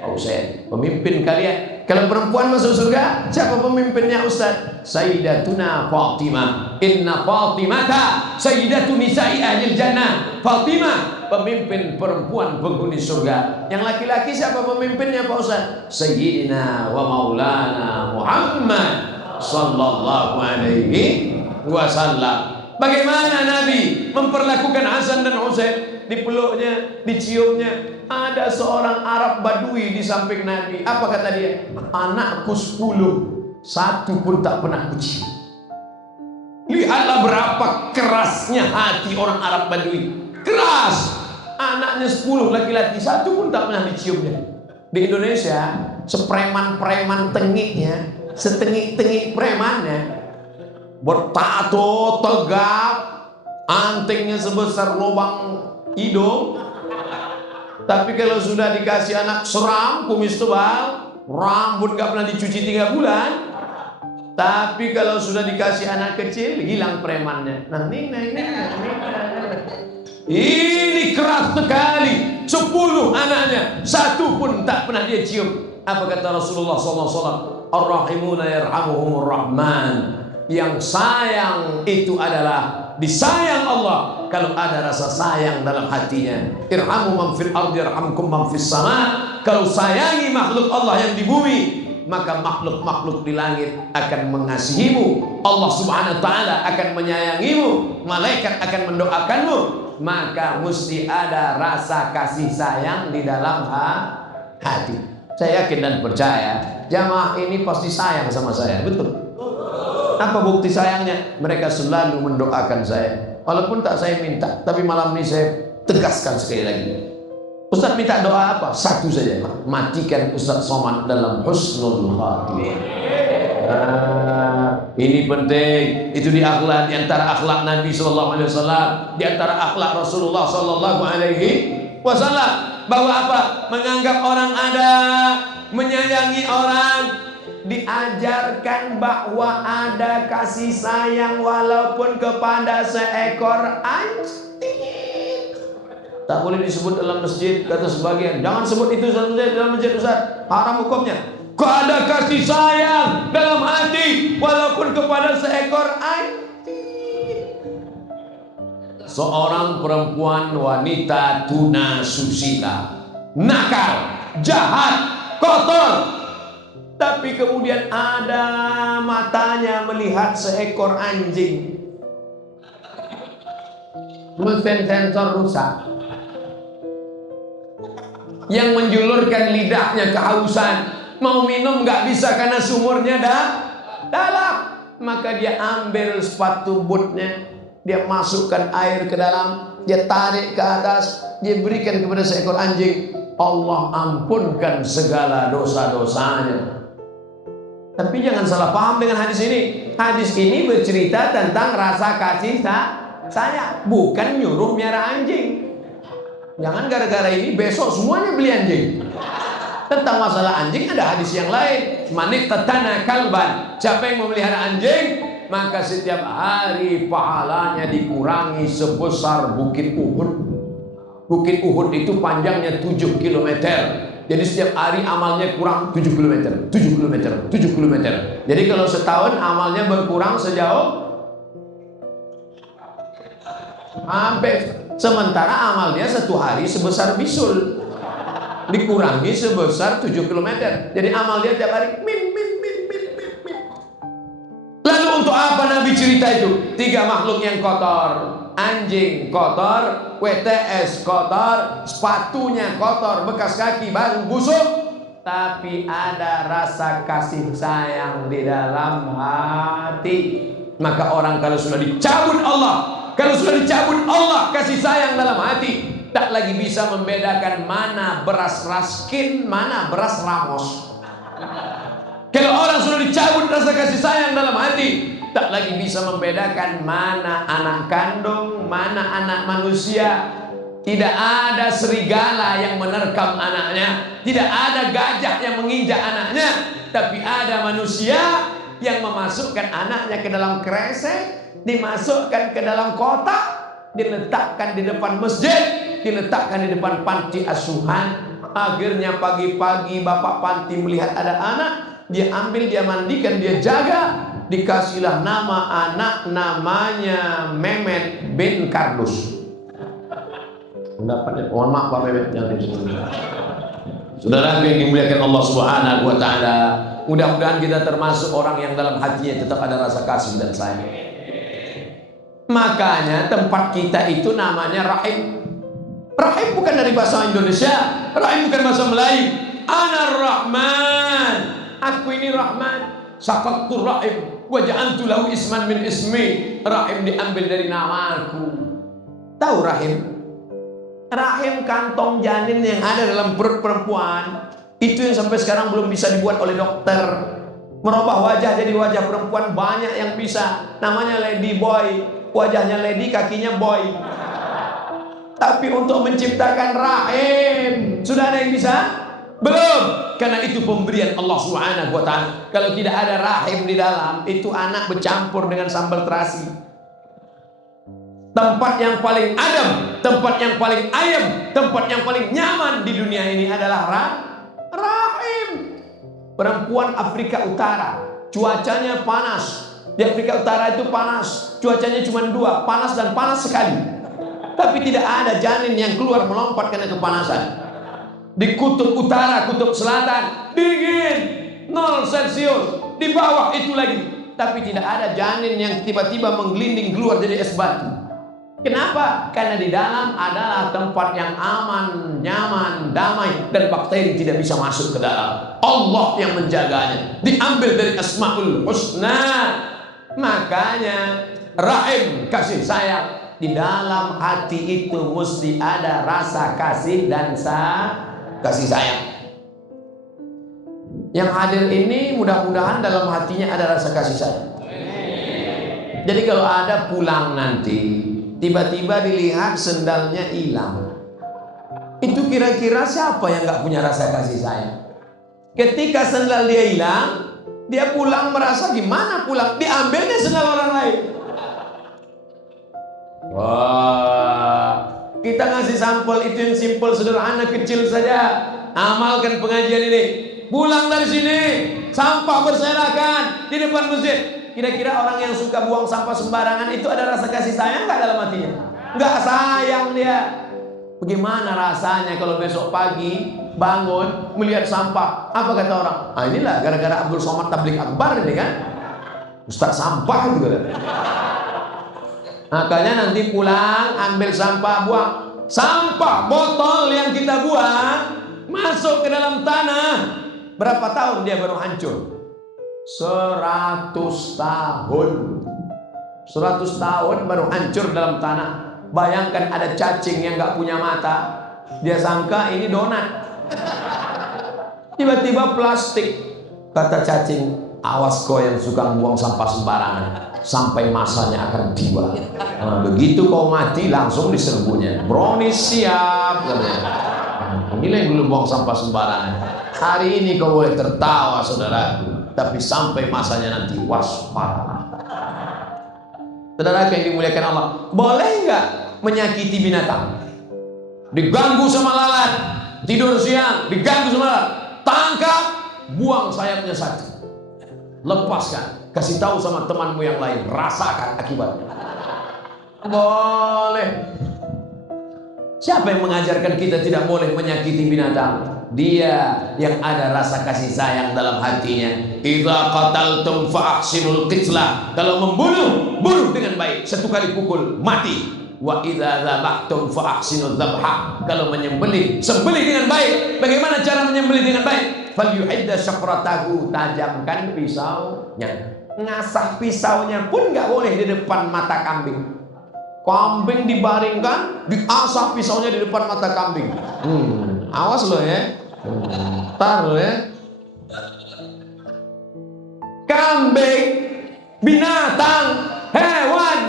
Al-Husain. Pemimpin kalian. Kalau perempuan masuk surga, siapa pemimpinnya Ustaz? Sayyidatuna Fatimah. Inna Fatimata Sayyidatu nisa'i ahlil jannah. Fatimah pemimpin perempuan penghuni surga. Yang laki-laki siapa pemimpinnya Pak Ustaz? Sayyidina wa maulana Muhammad sallallahu alaihi wasallam. Bagaimana Nabi memperlakukan Hasan dan Husain? Dipeluknya, diciumnya. Ada seorang Arab Badui di samping Nabi. Apa kata dia? Anakku 10, 1 pun tak pernah kucium. Lihatlah berapa kerasnya hati orang Arab Badui. Keras. anaknya 10 laki-laki, satu pun tak pernah diciumnya. Di Indonesia, sepreman-preman tengiknya, setengik-tengik premannya, bertato tegap, antingnya sebesar lubang hidung. Tapi kalau sudah dikasih anak seram, kumis tebal, rambut gak pernah dicuci 3 bulan. Tapi kalau sudah dikasih anak kecil, hilang premannya. Nah, ini keras sekali. 10 anaknya, satu pun tak pernah dia cium. Apa kata Rasulullah SAW? Ar-Rahimuna yarhamuhumur Rahman. Yang sayang itu adalah disayang Allah kalau ada rasa sayang dalam hatinya. Irhamu man fil ardi yarhamkum man fis sama. Kalau sayangi makhluk Allah yang di bumi, maka makhluk-makhluk di langit akan mengasihimu. Allah Subhanahu wa taala akan menyayangimu. Malaikat akan mendoakanmu. Maka mesti ada rasa kasih sayang di dalam hati. Saya yakin dan percaya jamaah ini pasti sayang sama saya. Betul. Apa bukti sayangnya? Mereka selalu mendoakan saya. Walaupun tak saya minta, tapi malam ini saya tegaskan sekali lagi. Ustaz minta doa apa? Satu saja, matikan Ustaz Somad dalam husnul khatimah. Ini penting. Itu di akhlak, di antara akhlak Nabi sallallahu alaihi wasallam, di antara akhlak Rasulullah sallallahu alaihi wasallam, bahwa apa? Menganggap orang ada, menyayangi orang, diajarkan bahwa ada kasih sayang walaupun kepada seekor anjing. Tak boleh disebut dalam masjid, kata sebagian. Jangan sebut itu dalam masjid Ustaz, haram hukumnya. Kok ada kasih sayang dalam hati walaupun kepada seekor anjing. Seorang perempuan wanita tuna susila, nakal, jahat, kotor, tapi kemudian ada matanya melihat seekor anjing. Mesin sensor rusak. Yang menjulurkan lidahnya kehausan, mau minum nggak bisa karena sumurnya dalam. Maka dia ambil sepatu bootnya, dia masukkan air ke dalam, dia tarik ke atas, dia berikan kepada seekor anjing. Allah ampunkan segala dosa-dosanya. Tapi jangan salah paham dengan hadis ini. Hadis ini bercerita tentang rasa kasih sayang, bukan nyuruh miara anjing. Jangan gara-gara ini besok semuanya beli anjing. Tentang masalah anjing ada hadis yang lain. Manik tatana kalban. Siapa yang memelihara anjing, maka setiap hari pahalanya dikurangi sebesar bukit Uhud. Bukit Uhud itu panjangnya 7 km. Jadi setiap hari amalnya kurang 7 km, 7 km, 7 km. Jadi kalau setahun amalnya berkurang sejauh hampir. Sementara amalnya satu hari sebesar bisul, dikurangi sebesar 7 km. Jadi amal dia tiap hari min. Lalu untuk apa Nabi cerita itu? 3 makhluk yang kotor. Anjing kotor, WTS kotor, sepatunya kotor, bekas kaki baru busuk, tapi ada rasa kasih sayang di dalam hati. Maka orang kalau sudah dicabut Allah, kalau sudah dicabut Allah kasih sayang dalam hati, tak lagi bisa membedakan mana beras raskin, mana beras ramos. Kalau orang sudah dicabut rasa kasih sayang dalam hati, tak lagi bisa membedakan mana anak kandung, mana anak manusia. Tidak ada serigala yang menerkam anaknya, tidak ada gajah yang menginjak anaknya, tapi ada manusia yang memasukkan anaknya ke dalam kresek, dimasukkan ke dalam kotak, diletakkan di depan masjid, diletakkan di depan panti asuhan. Akhirnya pagi-pagi bapak panti melihat ada anak, dia ambil, dia mandikan, dia jaga, dikasihlah nama anak, namanya Mehmet bin Kardus. Pendapatnya, mohon maaf Pak Mehmet yang saudara yang dimuliakan Allah Subhanahu wa taala, mudah-mudahan kita termasuk orang yang dalam hatinya tetap ada rasa kasih dan sayang. Makanya tempat kita itu namanya Rahim. Rahim bukan dari bahasa Indonesia, Rahim bukan bahasa Melayu. Anar Rahman, aku ini Rahman. Sakaktur Rahim wa ja'altu lahu isman min ismi. Rahim diambil dari namaku. Tahu Rahim? Rahim kantong janin yang ada dalam perut perempuan itu yang sampai sekarang belum bisa dibuat oleh dokter. Merubah wajah jadi wajah perempuan banyak yang bisa. Namanya lady boy. Wajahnya lady, kakinya boy. Tapi untuk menciptakan rahim, sudah ada yang bisa? Belum. Karena itu pemberian Allah Subhanahu wa ta'ala. Kalau tidak ada rahim di dalam, itu anak bercampur dengan sambal terasi. Tempat yang paling adem, tempat yang paling ayem, tempat yang paling nyaman di dunia ini adalah rahim. Perempuan Afrika Utara, cuacanya panas. Di Afrika Utara itu panas, cuacanya cuma dua, panas dan panas sekali. Tapi tidak ada janin yang keluar melompat karena kepanasan. Di kutub utara, kutub selatan, dingin, 0 Celcius. Di bawah itu lagi. Tapi tidak ada janin yang tiba-tiba menggelinding keluar dari es batu. Kenapa? Karena di dalam adalah tempat yang aman, nyaman, damai, dan bakteri tidak bisa masuk ke dalam. Allah yang menjaganya. Diambil dari Asmaul Husna. Makanya rahim, kasih sayang, di dalam hati itu mesti ada rasa kasih dan kasih sayang. Yang hadir ini mudah-mudahan dalam hatinya ada rasa kasih sayang. Jadi kalau ada pulang nanti, tiba-tiba dilihat sendalnya hilang, itu kira-kira siapa yang gak punya rasa kasih sayang? Ketika sendal dia hilang, dia pulang merasa gimana pulang? Diambilnya sendal orang lain. Wah, kita ngasih sampel itu yang simpel, sederhana, kecil saja. Amalkan pengajian ini. Pulang dari sini, sampah berserakan di depan masjid. Kira-kira orang yang suka buang sampah sembarangan itu ada rasa kasih sayang nggak dalam hatinya? Nggak sayang dia. Bagaimana rasanya kalau besok pagi bangun melihat sampah? Apa kata orang? Ah, inilah gara-gara Abdul Somad Tabligh Akbar ini kan, Ustaz sampah gitu kan. Makanya nanti pulang ambil sampah, buang sampah botol yang kita buang masuk ke dalam tanah. Berapa tahun dia baru hancur? 100 tahun. 100 tahun baru hancur dalam tanah. Bayangkan ada cacing yang gak punya mata, dia sangka ini donat. Tiba-tiba plastik. Kata cacing, awas kau yang suka buang sampah sembarangan, sampai masanya akan tiba. Nah, begitu kau mati langsung diserbunya. Brownies siap katanya. Inilah yang dulu buang sampah sembarangan. Hari ini kau boleh tertawa saudaraku, tapi sampai masanya nanti waspada. Saudara yang dimuliakan Allah, boleh nggak menyakiti binatang? Diganggu sama lalat, tidur siang, diganggu sama lalat, tangkap, buang sayapnya satu, lepaskan, kasih tahu sama temanmu yang lain, rasakan akibatnya. Boleh. Siapa yang mengajarkan kita tidak boleh menyakiti binatang? Dia yang ada rasa kasih sayang dalam hatinya. Idza qataltum fa ahsinul qitlah. Kalau membunuh, bunuh dengan baik. 1 kali pukul, mati. Wa idza dzabhtum fa ahsinul dzabha. Kalau menyembelih, sembelih dengan baik. Bagaimana cara menyembelih dengan baik? Falyuhidda syafratahu. Tajamkan pisaunya. Ngasah pisaunya pun nggak boleh di depan mata kambing. Kambing dibaringkan, diasah pisaunya di depan mata kambing. Awas lo ya. Tar lo ya. Kambing, binatang, hewan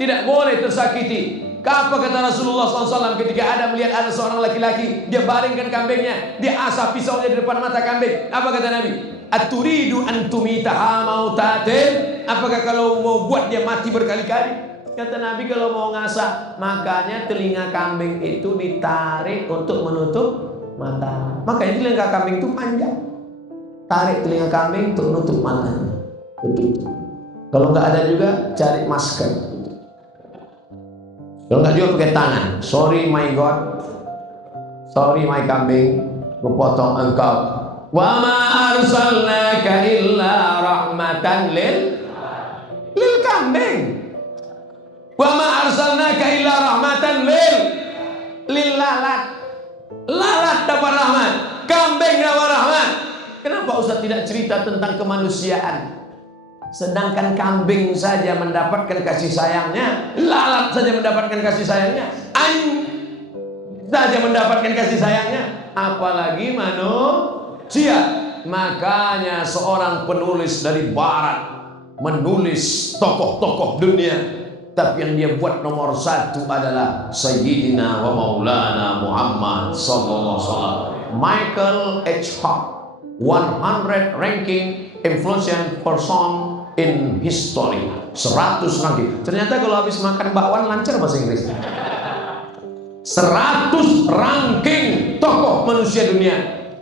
tidak boleh tersakiti. Apa kata Rasulullah SAW ketika ada melihat ada seorang laki-laki, dia baringkan kambingnya, dia asah pisaunya di depan mata kambing. Apa kata Nabi? Aturidu antumitaha mautatin. Apakah kalau mau buat dia mati berkali-kali? Kata Nabi kalau mau ngasah, makanya telinga kambing itu ditarik untuk menutup mata. Makanya telinga kambing itu panjang. Tarik telinga kambing untuk menutup matanya. Begitu. Kalau nggak ada juga cari masker. Kalau nggak juga pakai tangan. Sorry my God, sorry my kambing, kupotong engkau. Wa ma arsalnaka illa rahmatan lil kambing. Wa ma arsalnaka illa rahmatan lil lalat. Lalat dapat rahmat, kambing dapat rahmat. Kenapa Ustaz tidak cerita tentang kemanusiaan? Sedangkan kambing saja mendapatkan kasih sayangnya, lalat saja mendapatkan kasih sayangnya. saja mendapatkan kasih sayangnya, apalagi manusia. Makanya seorang penulis dari barat menulis tokoh-tokoh dunia, tapi yang dia buat nomor satu adalah Sayyidina wa Maulana Muhammad sallallahu alaihi wasallam. Michael H. Hart, 100 ranking influential person in history. 100 ranking. Ternyata kalau habis makan bakwan lancar bahasa Inggris. 100 ranking tokoh manusia dunia,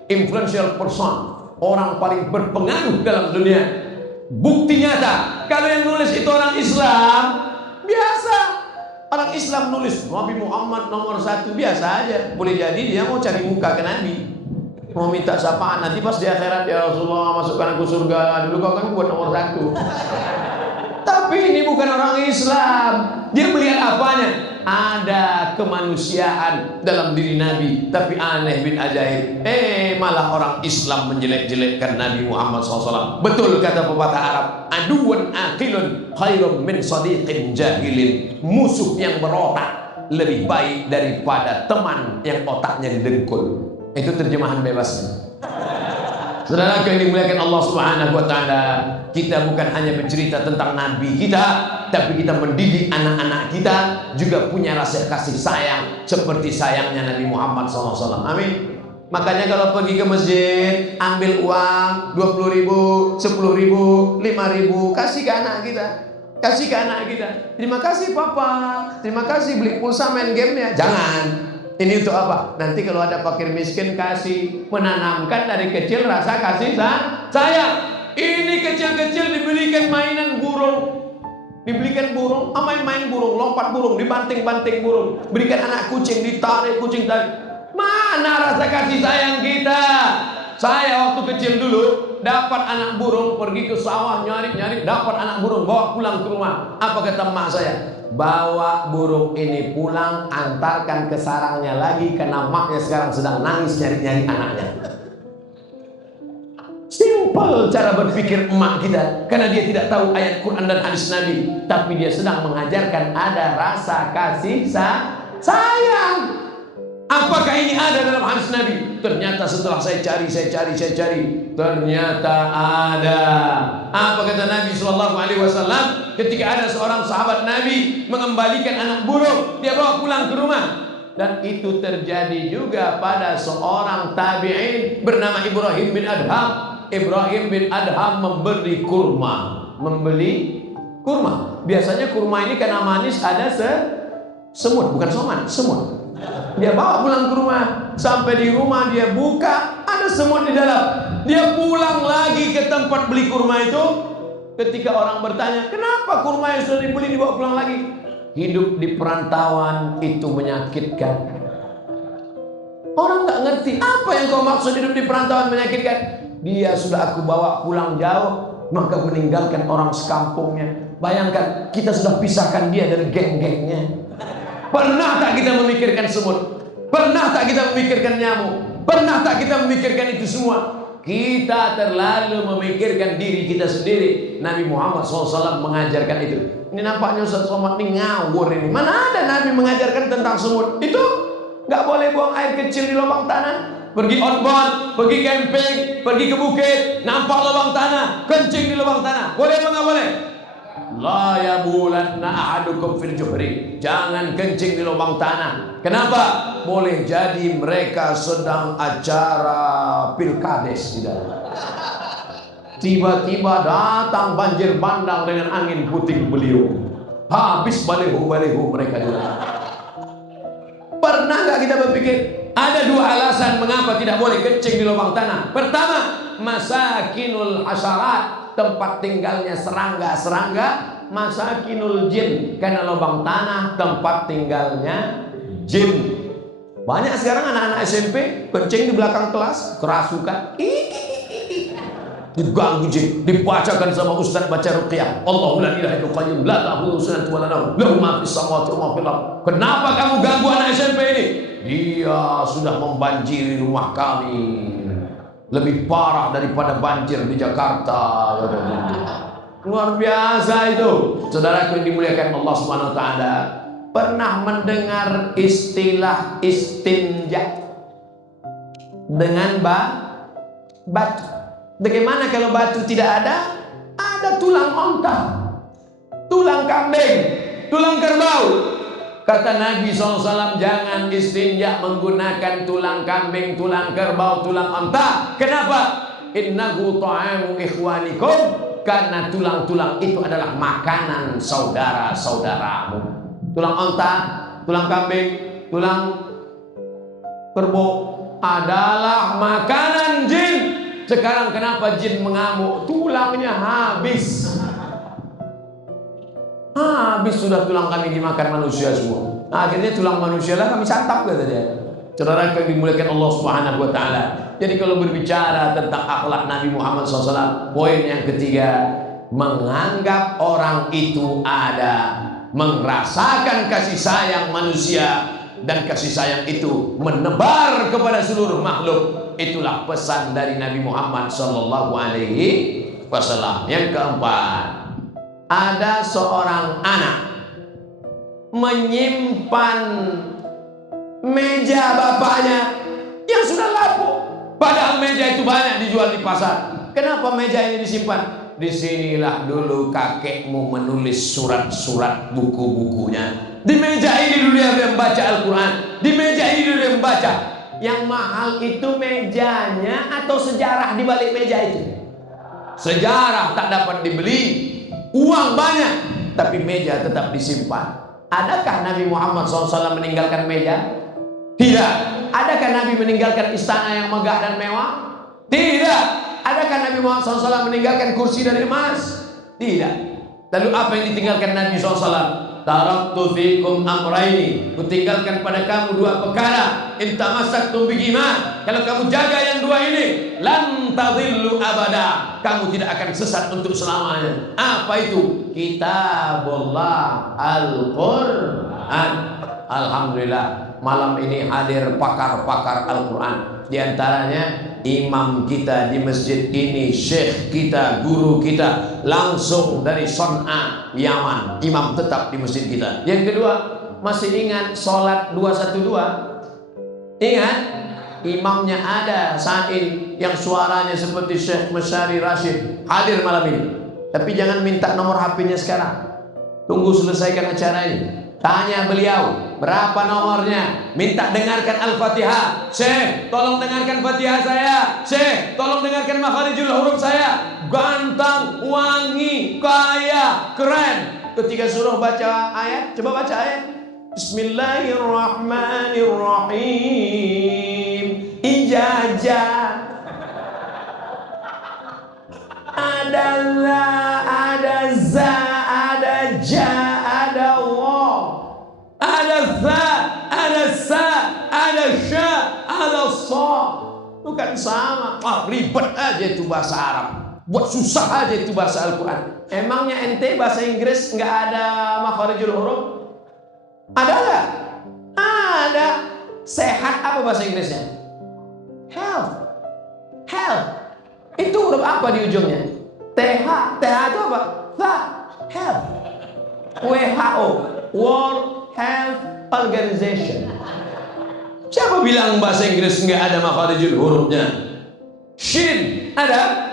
influential person, orang paling berpengaruh dalam dunia. Bukti nyata, kalau yang nulis itu orang Islam, biasa. Orang Islam nulis Nabi Muhammad nomor satu, biasa aja. Boleh jadi dia mau cari muka ke Nabi, mau minta sapaan. Nanti pas di akhirat, ya Rasulullah masukkan aku surga, dulu kau kan buat nomor satu. Tapi ini bukan orang Islam. Dia melihat apanya? Ada kemanusiaan dalam diri Nabi. Tapi aneh bin ajaib, malah orang Islam menjelek-jelekkan Nabi Muhammad SAW. Betul kata pepatah Arab, aduun akilun khairun min sadiqin jahilin. Musuh yang berotak lebih baik daripada teman yang otaknya didengkul. Itu terjemahan bebasnya. Saudara yang dimuliakan Allah Subhanahu wa taala, kita bukan hanya bercerita tentang nabi kita, tapi kita mendidik anak-anak kita juga punya rasa kasih sayang seperti sayangnya Nabi Muhammad SAW. Amin. Makanya kalau pergi ke masjid, ambil uang 20.000, 10.000, 5.000, kasih ke anak kita. Kasih ke anak kita. Terima kasih papa, terima kasih beli pulsa main gamenya. Jangan. Ini untuk apa? Nanti kalau ada fakir miskin kasih. Menanamkan dari kecil rasa kasih sayang. Ini kecil-kecil dibelikan mainan burung. Dibelikan burung, main burung, lompat burung, dibanting-banting burung. Berikan anak kucing, ditarik kucing tarik. Mana rasa kasih sayang kita? Saya waktu kecil dulu dapat anak burung, pergi ke sawah nyari-nyari, dapat anak burung, bawa pulang ke rumah. Apa kata emak saya? Bawa burung ini pulang, antarkan ke sarangnya lagi, karena maknya sekarang sedang nangis nyari-nyari anaknya. Simple cara berpikir emak kita, karena dia tidak tahu ayat Quran dan hadis Nabi, tapi dia sedang mengajarkan ada rasa kasih sayang. Apakah ini ada dalam hadis Nabi? Ternyata setelah saya cari, ternyata ada. Apa kata Nabi Shallallahu Alaihi Wasallam? Ketika ada seorang sahabat Nabi mengembalikan anak burung, dia bawa pulang ke rumah. Dan itu terjadi juga pada seorang tabi'in bernama Ibrahim bin Adham. Ibrahim bin Adham membeli kurma. Biasanya kurma ini karena manis ada semut, bukan soman, semut. Dia bawa pulang ke rumah. Sampai di rumah dia buka, ada semut di dalam. Dia pulang lagi ke tempat beli kurma itu. Ketika orang bertanya, kenapa kurma yang sudah dibeli dibawa pulang lagi? Hidup di perantauan itu menyakitkan. Orang gak ngerti apa yang kau maksud hidup di perantauan menyakitkan. Dia sudah aku bawa pulang jauh, maka meninggalkan orang sekampungnya. Bayangkan, kita sudah pisahkan dia dari geng-gengnya. Pernah tak kita memikirkan semut? Pernah tak kita memikirkan nyamuk? Pernah tak kita memikirkan itu semua? Kita terlalu memikirkan diri kita sendiri. Nabi Muhammad SAW mengajarkan itu. Ini nampaknya Ustaz Somad ini ngawur ini. Mana ada Nabi mengajarkan tentang semut? Itu nggak boleh buang air kecil di lubang tanah. Pergi outbound, pergi camping, pergi ke bukit, nampak lubang tanah, kencing di lubang tanah. Boleh apa nggak boleh? La yabulanna ahadukum fil juhri. Jangan kencing di lubang tanah. Kenapa? Boleh jadi mereka sedang acara pilkades di dalam. Tiba-tiba datang banjir bandang dengan angin puting beliung. Habis balihu-balihu mereka juga. Pernah nggak kita berpikir? Ada dua alasan mengapa tidak boleh kencing di lubang tanah. Pertama, masakinul hasyarat, tempat tinggalnya serangga-serangga. Masakinul jin, karena lubang tanah tempat tinggalnya jin. Banyak sekarang anak-anak SMP kencing di belakang kelas, kerasukan, diganggu jin, dibacakan sama ustaz baca ruqyah. Allahu la ilaha illa qayyum la ta'khudhuhu sinatun wa la nawm lahu ma fis samawati wa ma fil ardh. Kenapa kamu ganggu anak SMP ini? Dia sudah membanjiri rumah kami. Lebih parah daripada banjir di Jakarta. Luar biasa itu. Saudaraku yang dimuliakan Allah Subhanahu wa taala. pernah mendengar istilah istinja dengan batu? Bagaimana kalau batu tidak ada? Ada tulang onta, tulang kambing, tulang kerbau. Kata Nabi SAW, jangan istinja menggunakan tulang kambing, tulang kerbau, tulang onta. Kenapa? Innahu ta'amu ikhwanikum. Karena tulang-tulang itu adalah makanan saudara-saudaramu. Tulang onta, tulang kambing, tulang kerbau adalah makanan jin. Sekarang kenapa jin mengamuk? Tulangnya habis. Habis sudah tulang kami dimakan manusia semua. Akhirnya tulang manusia lah kami santap, kata dia. Saudara yang dimuliakan Allah Subhanahu wa taala. Jadi kalau berbicara tentang akhlak Nabi Muhammad SAW, poin yang ketiga, menganggap orang itu ada, merasakan kasih sayang manusia, dan kasih sayang itu menebar kepada seluruh makhluk. Itulah pesan dari Nabi Muhammad SAW. Yang keempat, ada seorang anak menyimpan meja bapaknya yang sudah lapuk, padahal meja itu banyak dijual di pasar. Kenapa meja ini disimpan? Disinilah dulu kakekmu menulis surat-surat buku-bukunya. Di meja ini dulu dia membaca Al-Quran. Di meja ini dulu dia membaca. Yang mahal itu mejanya atau sejarah di balik meja itu? Sejarah tak dapat dibeli, uang banyak, tapi meja tetap disimpan. Adakah Nabi Muhammad SAW meninggalkan meja? Tidak. Adakah Nabi meninggalkan istana yang megah dan mewah? Tidak. Adakah Nabi Muhammad SAW meninggalkan kursi dari emas? Tidak. Lalu apa yang ditinggalkan Nabi SAW? Taraktu fikum amraini, kutinggalkan pada kamu dua perkara. In tamassaktum bihima, kalau kamu jaga yang dua ini, lan tadhillu abada, kamu tidak akan sesat untuk selamanya. Apa itu? Kitabullah, Al-Quran. Alhamdulillah, malam ini hadir pakar-pakar Al-Quran. Di antaranya imam kita di masjid ini, syekh kita, guru kita, langsung dari Son'a, Yaman, imam tetap di masjid kita. Yang kedua, masih ingat sholat 212? Ingat? Imamnya ada, Sa'id, yang suaranya seperti Syekh Masyari Rashid, hadir malam ini. Tapi jangan minta nomor HP-nya sekarang, tunggu selesaikan acara ini. Tanya beliau, berapa nomornya? Minta dengarkan Al-Fatihah. Syekh, tolong dengarkan Fatihah saya. Syekh, tolong dengarkan makharijul huruf saya. Ganteng, wangi, kaya, keren. Ketika suruh baca ayat, coba baca ayat. Bismillahirrahmanirrahim. Ijazah. Ada la, ada za, ada ja, ada wa, ada tha, ada sa, ada sya, ada sa. Bukan sama. Wah, ribet aja itu bahasa Arab. Buat susah aja itu bahasa Al-Quran. Emangnya ente bahasa Inggris nggak ada makharijul huruf? Ada nggak? Ada. Sehat apa bahasa Inggrisnya? Health. Health. Itu huruf apa di ujungnya? TH. TH itu apa? The. Health. WHO. World Health Organization. Siapa bilang bahasa Inggris nggak ada makharijul hurufnya? Shin. Ada?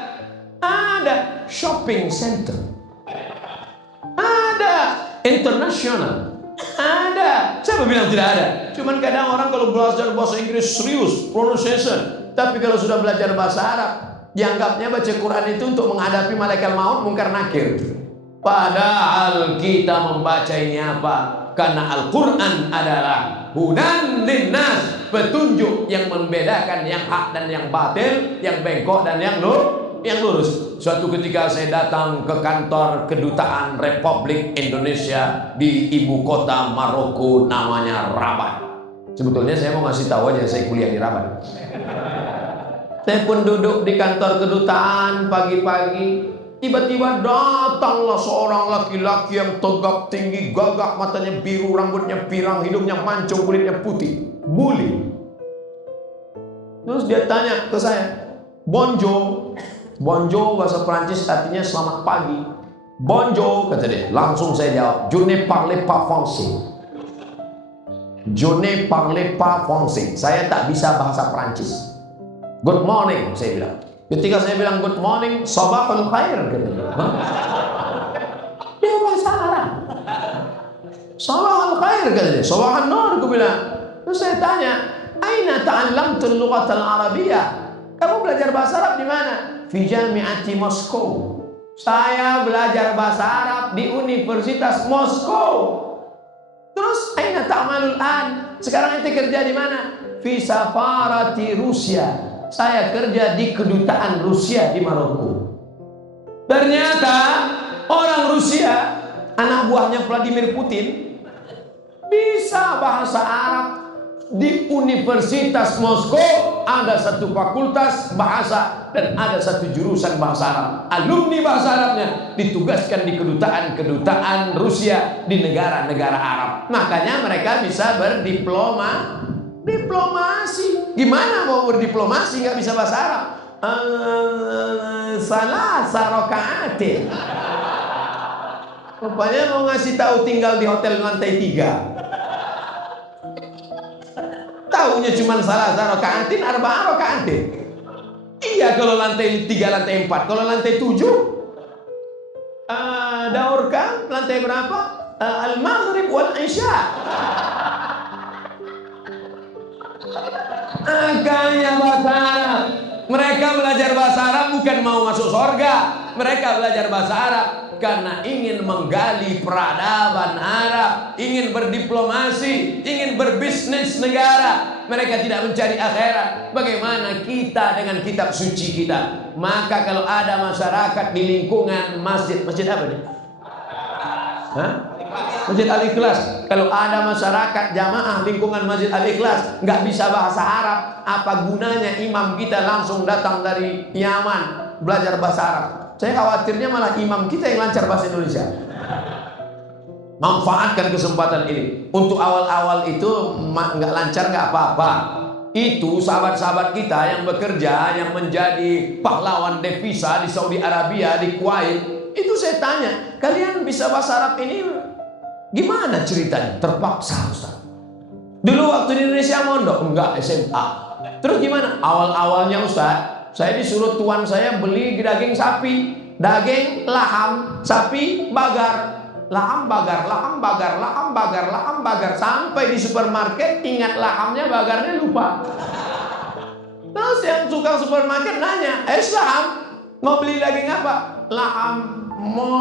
Ada. Shopping center. Ada. International. Ada. Siapa bilang tidak ada? Cuman kadang orang kalau belajar bahasa Inggris serius, pronunciation. Tapi kalau sudah belajar bahasa Arab, dianggapnya baca Quran itu untuk menghadapi malaikat maut, mungkar nakir. Padahal kita membaca ini apa? Karena Al-Quran adalah hudan linnas, petunjuk yang membedakan yang hak dan yang batil, yang bengkok dan yang lurus. Suatu ketika saya datang ke kantor kedutaan Republik Indonesia di ibu kota Maroko, namanya Rabat. Sebetulnya saya mau ngasih tahu aja saya kuliah di Rabat. Saya pun duduk di kantor kedutaan pagi-pagi. Tiba-tiba datanglah seorang laki-laki yang tegap tinggi, gagah, matanya biru, rambutnya pirang, hidungnya mancung, kulitnya putih. Bully. Terus dia tanya ke saya, bonjour. Bonjour bahasa Prancis artinya selamat pagi. Bonjour kata dia. Langsung saya jawab, je ne parle pas français. Je ne parle pas français. Saya tak bisa bahasa Perancis. Good morning, saya bilang. Ketika saya bilang good morning, sabahul khair, katanya. Dia bahasa Arab. Sabahul khair, katanya. Sabahul nur, aku bilang. Terus saya tanya, aina ta'allamtul lughatal arabiyyah? Kamu belajar bahasa Arab di mana? Fi Jami'ati Moskow. Saya belajar bahasa Arab di Universitas Moskow. Terus aina ta'malul an? Sekarang ente kerja di mana? Fi safarati Rusia. Saya kerja di kedutaan Rusia di Maroko. Ternyata orang Rusia, anak buahnya Vladimir Putin, bisa bahasa Arab. Di Universitas Moskow ada satu fakultas bahasa dan ada satu jurusan bahasa Arab. Alumni bahasa Arabnya ditugaskan di kedutaan Rusia di negara-negara Arab. Makanya mereka bisa diplomasi. Gimana mau berdiplomasi nggak bisa bahasa Arab? Salah sarokaatin. Rupanya mau ngasih tahu tinggal di hotel lantai 3. Taunya cuma salah rakaatin, arba'ah rakaatin. Iya kalau lantai 3, lantai 4. Kalau lantai 7 daurkan lantai berapa? Al-Maghrib wal Isya. Makanya bahasa Arab. Mereka belajar bahasa Arab bukan mau masuk surga. Mereka belajar bahasa Arab karena ingin menggali peradaban Arab, ingin berdiplomasi, ingin berbisnis negara. Mereka tidak mencari akhirat. Bagaimana kita dengan kitab suci kita? Maka kalau ada masyarakat di lingkungan masjid apa nih? Masjid Al-Ikhlas. Kalau ada masyarakat jamaah lingkungan Masjid Al-Ikhlas nggak bisa bahasa Arab, apa gunanya imam kita langsung datang dari Yaman belajar bahasa Arab? Saya khawatirnya malah imam kita yang lancar bahasa Indonesia. Manfaatkan kesempatan ini. Untuk awal-awal itu nggak lancar nggak apa-apa. Itu sahabat-sahabat kita yang bekerja, yang menjadi pahlawan devisa di Saudi Arabia, di Kuwait. Itu saya tanya, kalian bisa bahasa Arab ini gimana ceritanya? Terpaksa, Ustaz. Dulu waktu di Indonesia mondok, enggak SMA. Terus gimana? Awal-awalnya Ustaz, saya disuruh tuan saya beli daging sapi, daging laham, sapi bagar, laham bagar, laham bagar, laham bagar, laham bagar. Sampai di supermarket ingat lahamnya, bagarnya lupa. Terus yang suka supermarket nanya, laham, mau beli daging apa? Laham mo.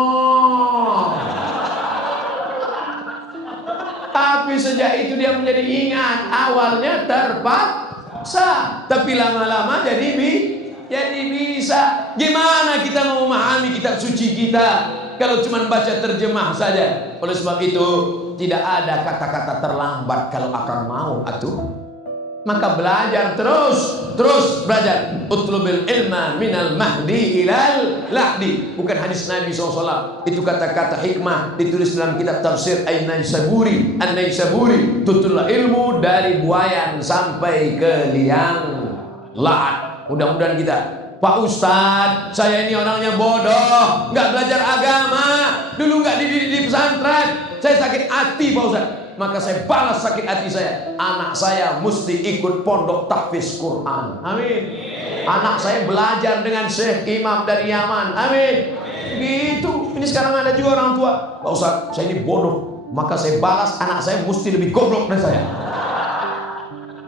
Tapi sejak itu dia menjadi ingat, awalnya terpaksa, tapi lama-lama jadi bisa. Gimana kita mau memahami kitab suci kita kalau cuma baca terjemah saja? Oleh sebab itu tidak ada kata-kata terlambat kalau akan mau atuh. Maka belajar terus belajar. Utlubil ilma minal mahdi ilal lahdi. Bukan hadis Nabi SAW. Itu kata-kata hikmah ditulis dalam kitab tafsir An-Naisaburi. An-Naisaburi tutullah ilmu dari buayan sampai ke liang lahat. Mudah-mudahan kita, Pak Ustadz, saya ini orangnya bodoh, nggak belajar agama, dulu nggak dididik di pesantren, saya sakit hati Pak Ustadz. Maka saya balas sakit hati saya. Anak saya mesti ikut pondok tahfiz Quran. Amin. Anak saya belajar dengan Syekh Imam dari Yaman. Amin. Gitu. Ini sekarang ada juga orang tua, Pak Ustadz, saya ini bodoh, maka saya balas anak saya mesti lebih goblok dari saya.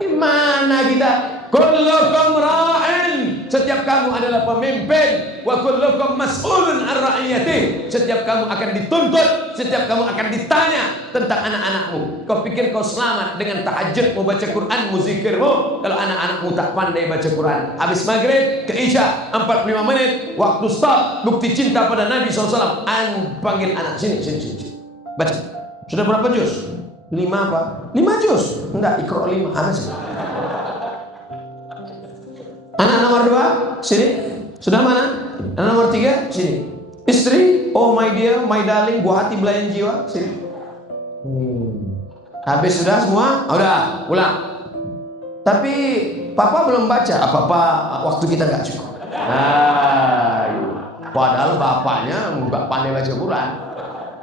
Gimana kita? Kullukum ra'in. Setiap kamu adalah pemimpin. Wa kullukum mas'ulun an ra'iyati. Setiap kamu akan dituntut, setiap kamu akan ditanya tentang anak-anakmu. Kau pikir kau selamat dengan tahajud, mau baca Quran, mau zikirmu, kalau anak-anakmu tak pandai baca Quran? Habis maghrib ke Isya 45 menit, waktu stop, bukti cinta pada Nabi SAW. Panggil anak, sini baca. Sudah berapa juz? 5 apa? 5 juz? Enggak, Iqra 5. Anak nomor 2, sini. Sudah mana? Anak nomor 3, sini. Istri, oh my dear, my darling, buah hati belayan jiwa, sini. Habis sudah semua? Udah, pulang. Tapi papa belum baca. Apa-apa, waktu kita nggak cukup. Nah, padahal bapaknya nggak pandai baca Quran.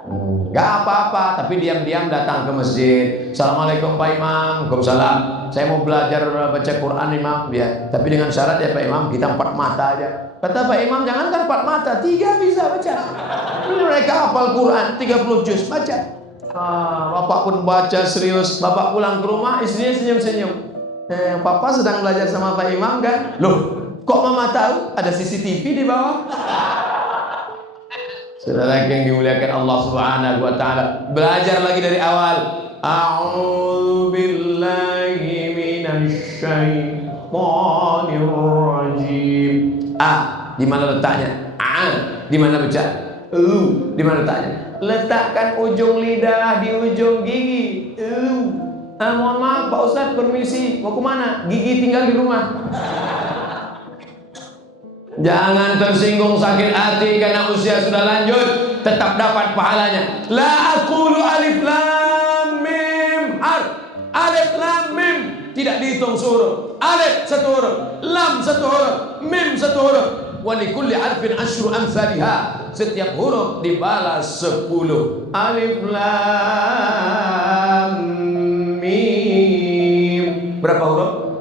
Nggak apa-apa, tapi diam-diam datang ke masjid. Assalamualaikum Pak Imam. Waalaikumsalam. Saya mau belajar baca Quran Imam, ya. Tapi dengan syarat ya Pak Imam, kita 4 mata aja. Kata Pak Imam, jangan kan 4 mata, 3 bisa baca. Ini mereka hafal Quran 30 juz baca. Bapak pun baca serius. Bapak pulang ke rumah, istrinya senyum-senyum. Papa sedang belajar sama Pak Imam kan? Loh, kok Mama tahu? Ada CCTV di bawah. Saudara yang dimuliakan Allah Subhanahu wa taala, belajar lagi dari awal. A'udzu billahi minasyaitonir rajim. Di mana letaknya? Di mana baca? Di mana letaknya? Letakkan ujung lidah di ujung gigi. Mohon maaf Pak Ustadz, permisi, mau kemana? Gigi tinggal di rumah. Jangan tersinggung sakit hati karena usia sudah lanjut, tetap dapat pahalanya. La aqulu alif lam mim harf. Alif lam mim tidak dihitung huruf. Alif 1 huruf, lam 1 huruf, mim 1 huruf. Wa likulli harfin asyru amsalha. Setiap huruf dibalas 10. Alif lam mim. Berapa huruf?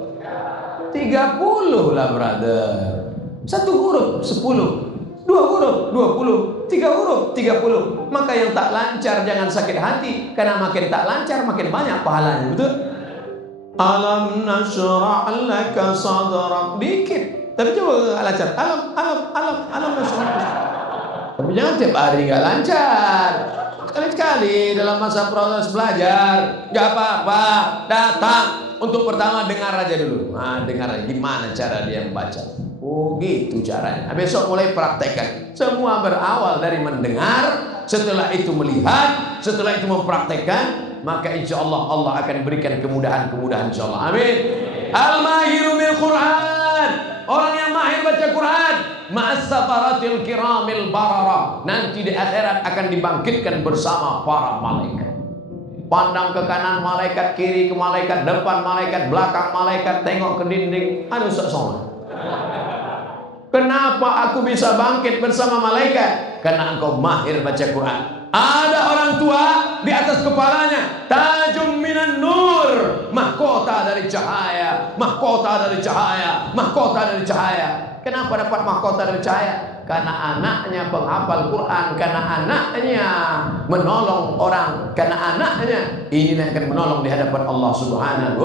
30 lah brother. 1 huruf 10, 2 huruf 20, 3 huruf 30. Maka yang tak lancar jangan sakit hati, karena makin tak lancar makin banyak pahalanya, betul? Alam nashrah laka sadrak, dikit. Tapi coba lancar. Alam nashrah. Tapi jangan tiap hari nggak lancar. Sekali-sekali dalam masa proses belajar, nggak apa-apa. Datang untuk pertama dengar aja dulu. Dengar aja gimana cara dia membaca. Oh gitu caranya. Besok mulai praktekkan. Semua berawal dari mendengar, setelah itu melihat, setelah itu mempraktekkan, maka insya Allah Allah akan berikan kemudahan-kemudahan insya Allah. Amin. Al-mahiru bil Quran, orang yang mahir baca Quran, ma'as safaratil kiramil barara, nanti di akhirat akan dibangkitkan bersama para malaikat. Pandang ke kanan malaikat, kiri ke malaikat, depan malaikat, belakang malaikat, tengok ke dinding. Aduh sok. Kenapa aku bisa bangkit bersama malaikat? Karena engkau mahir baca Quran. Ada orang tua di atas kepalanya tajum minan nur, mahkota dari cahaya, mahkota dari cahaya, mahkota dari cahaya. Kenapa dapat mahkota dari cahaya? Karena anaknya penghafal Quran, karena anaknya menolong orang, karena anaknya ini akan menolong di hadapan Allah Subhanahu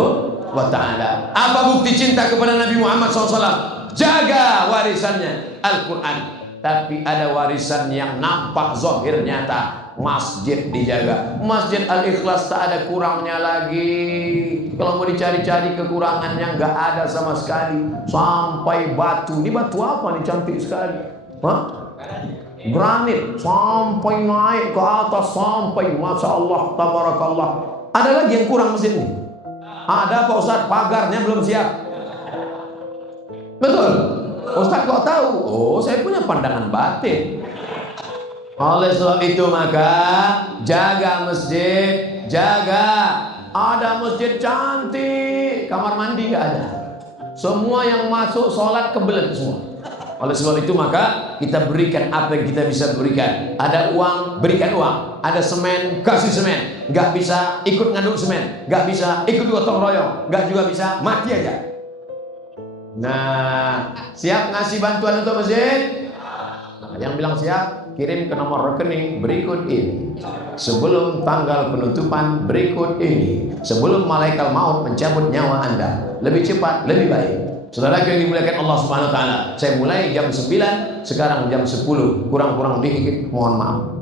wa ta'ala. Apa bukti cinta kepada Nabi Muhammad SAW? Jaga warisannya Al-Quran. Tapi ada warisan yang nampak zahir nyata. Masjid dijaga. Masjid Al-Ikhlas tak ada kurangnya lagi. Kalau mau dicari-cari kekurangannya nggak ada sama sekali. Sampai batu. Ini batu apa nih cantik sekali? Granit. Sampai naik ke atas. Sampai Masya Allah Tabarakallah. Ada lagi yang kurang masjid ini? Ada Pak Ustadz, pagarnya belum siap. Betul. Ustaz kok tahu? Oh, saya punya pandangan batin. Oleh sebab itu maka jaga masjid, jaga. Ada masjid cantik, kamar mandi nggak ada. Semua yang masuk sholat kebelet semua. Oleh sebab itu maka kita berikan apa yang kita bisa berikan. Ada uang, berikan uang. Ada semen, kasih semen. Nggak bisa ikut ngaduk semen, nggak bisa ikut gotong royong, nggak juga bisa mati aja. Nah, siap ngasih bantuan untuk masjid? Yang bilang siap, kirim ke nomor rekening berikut ini. Sebelum tanggal penutupan berikut ini. Sebelum malaikat maut mencabut nyawa Anda. Lebih cepat, lebih baik. Saudara yang dimuliakan Allah Subhanahu wa taala. Saya mulai jam 9, sekarang jam 10. Kurang-kurang dikit, mohon maaf.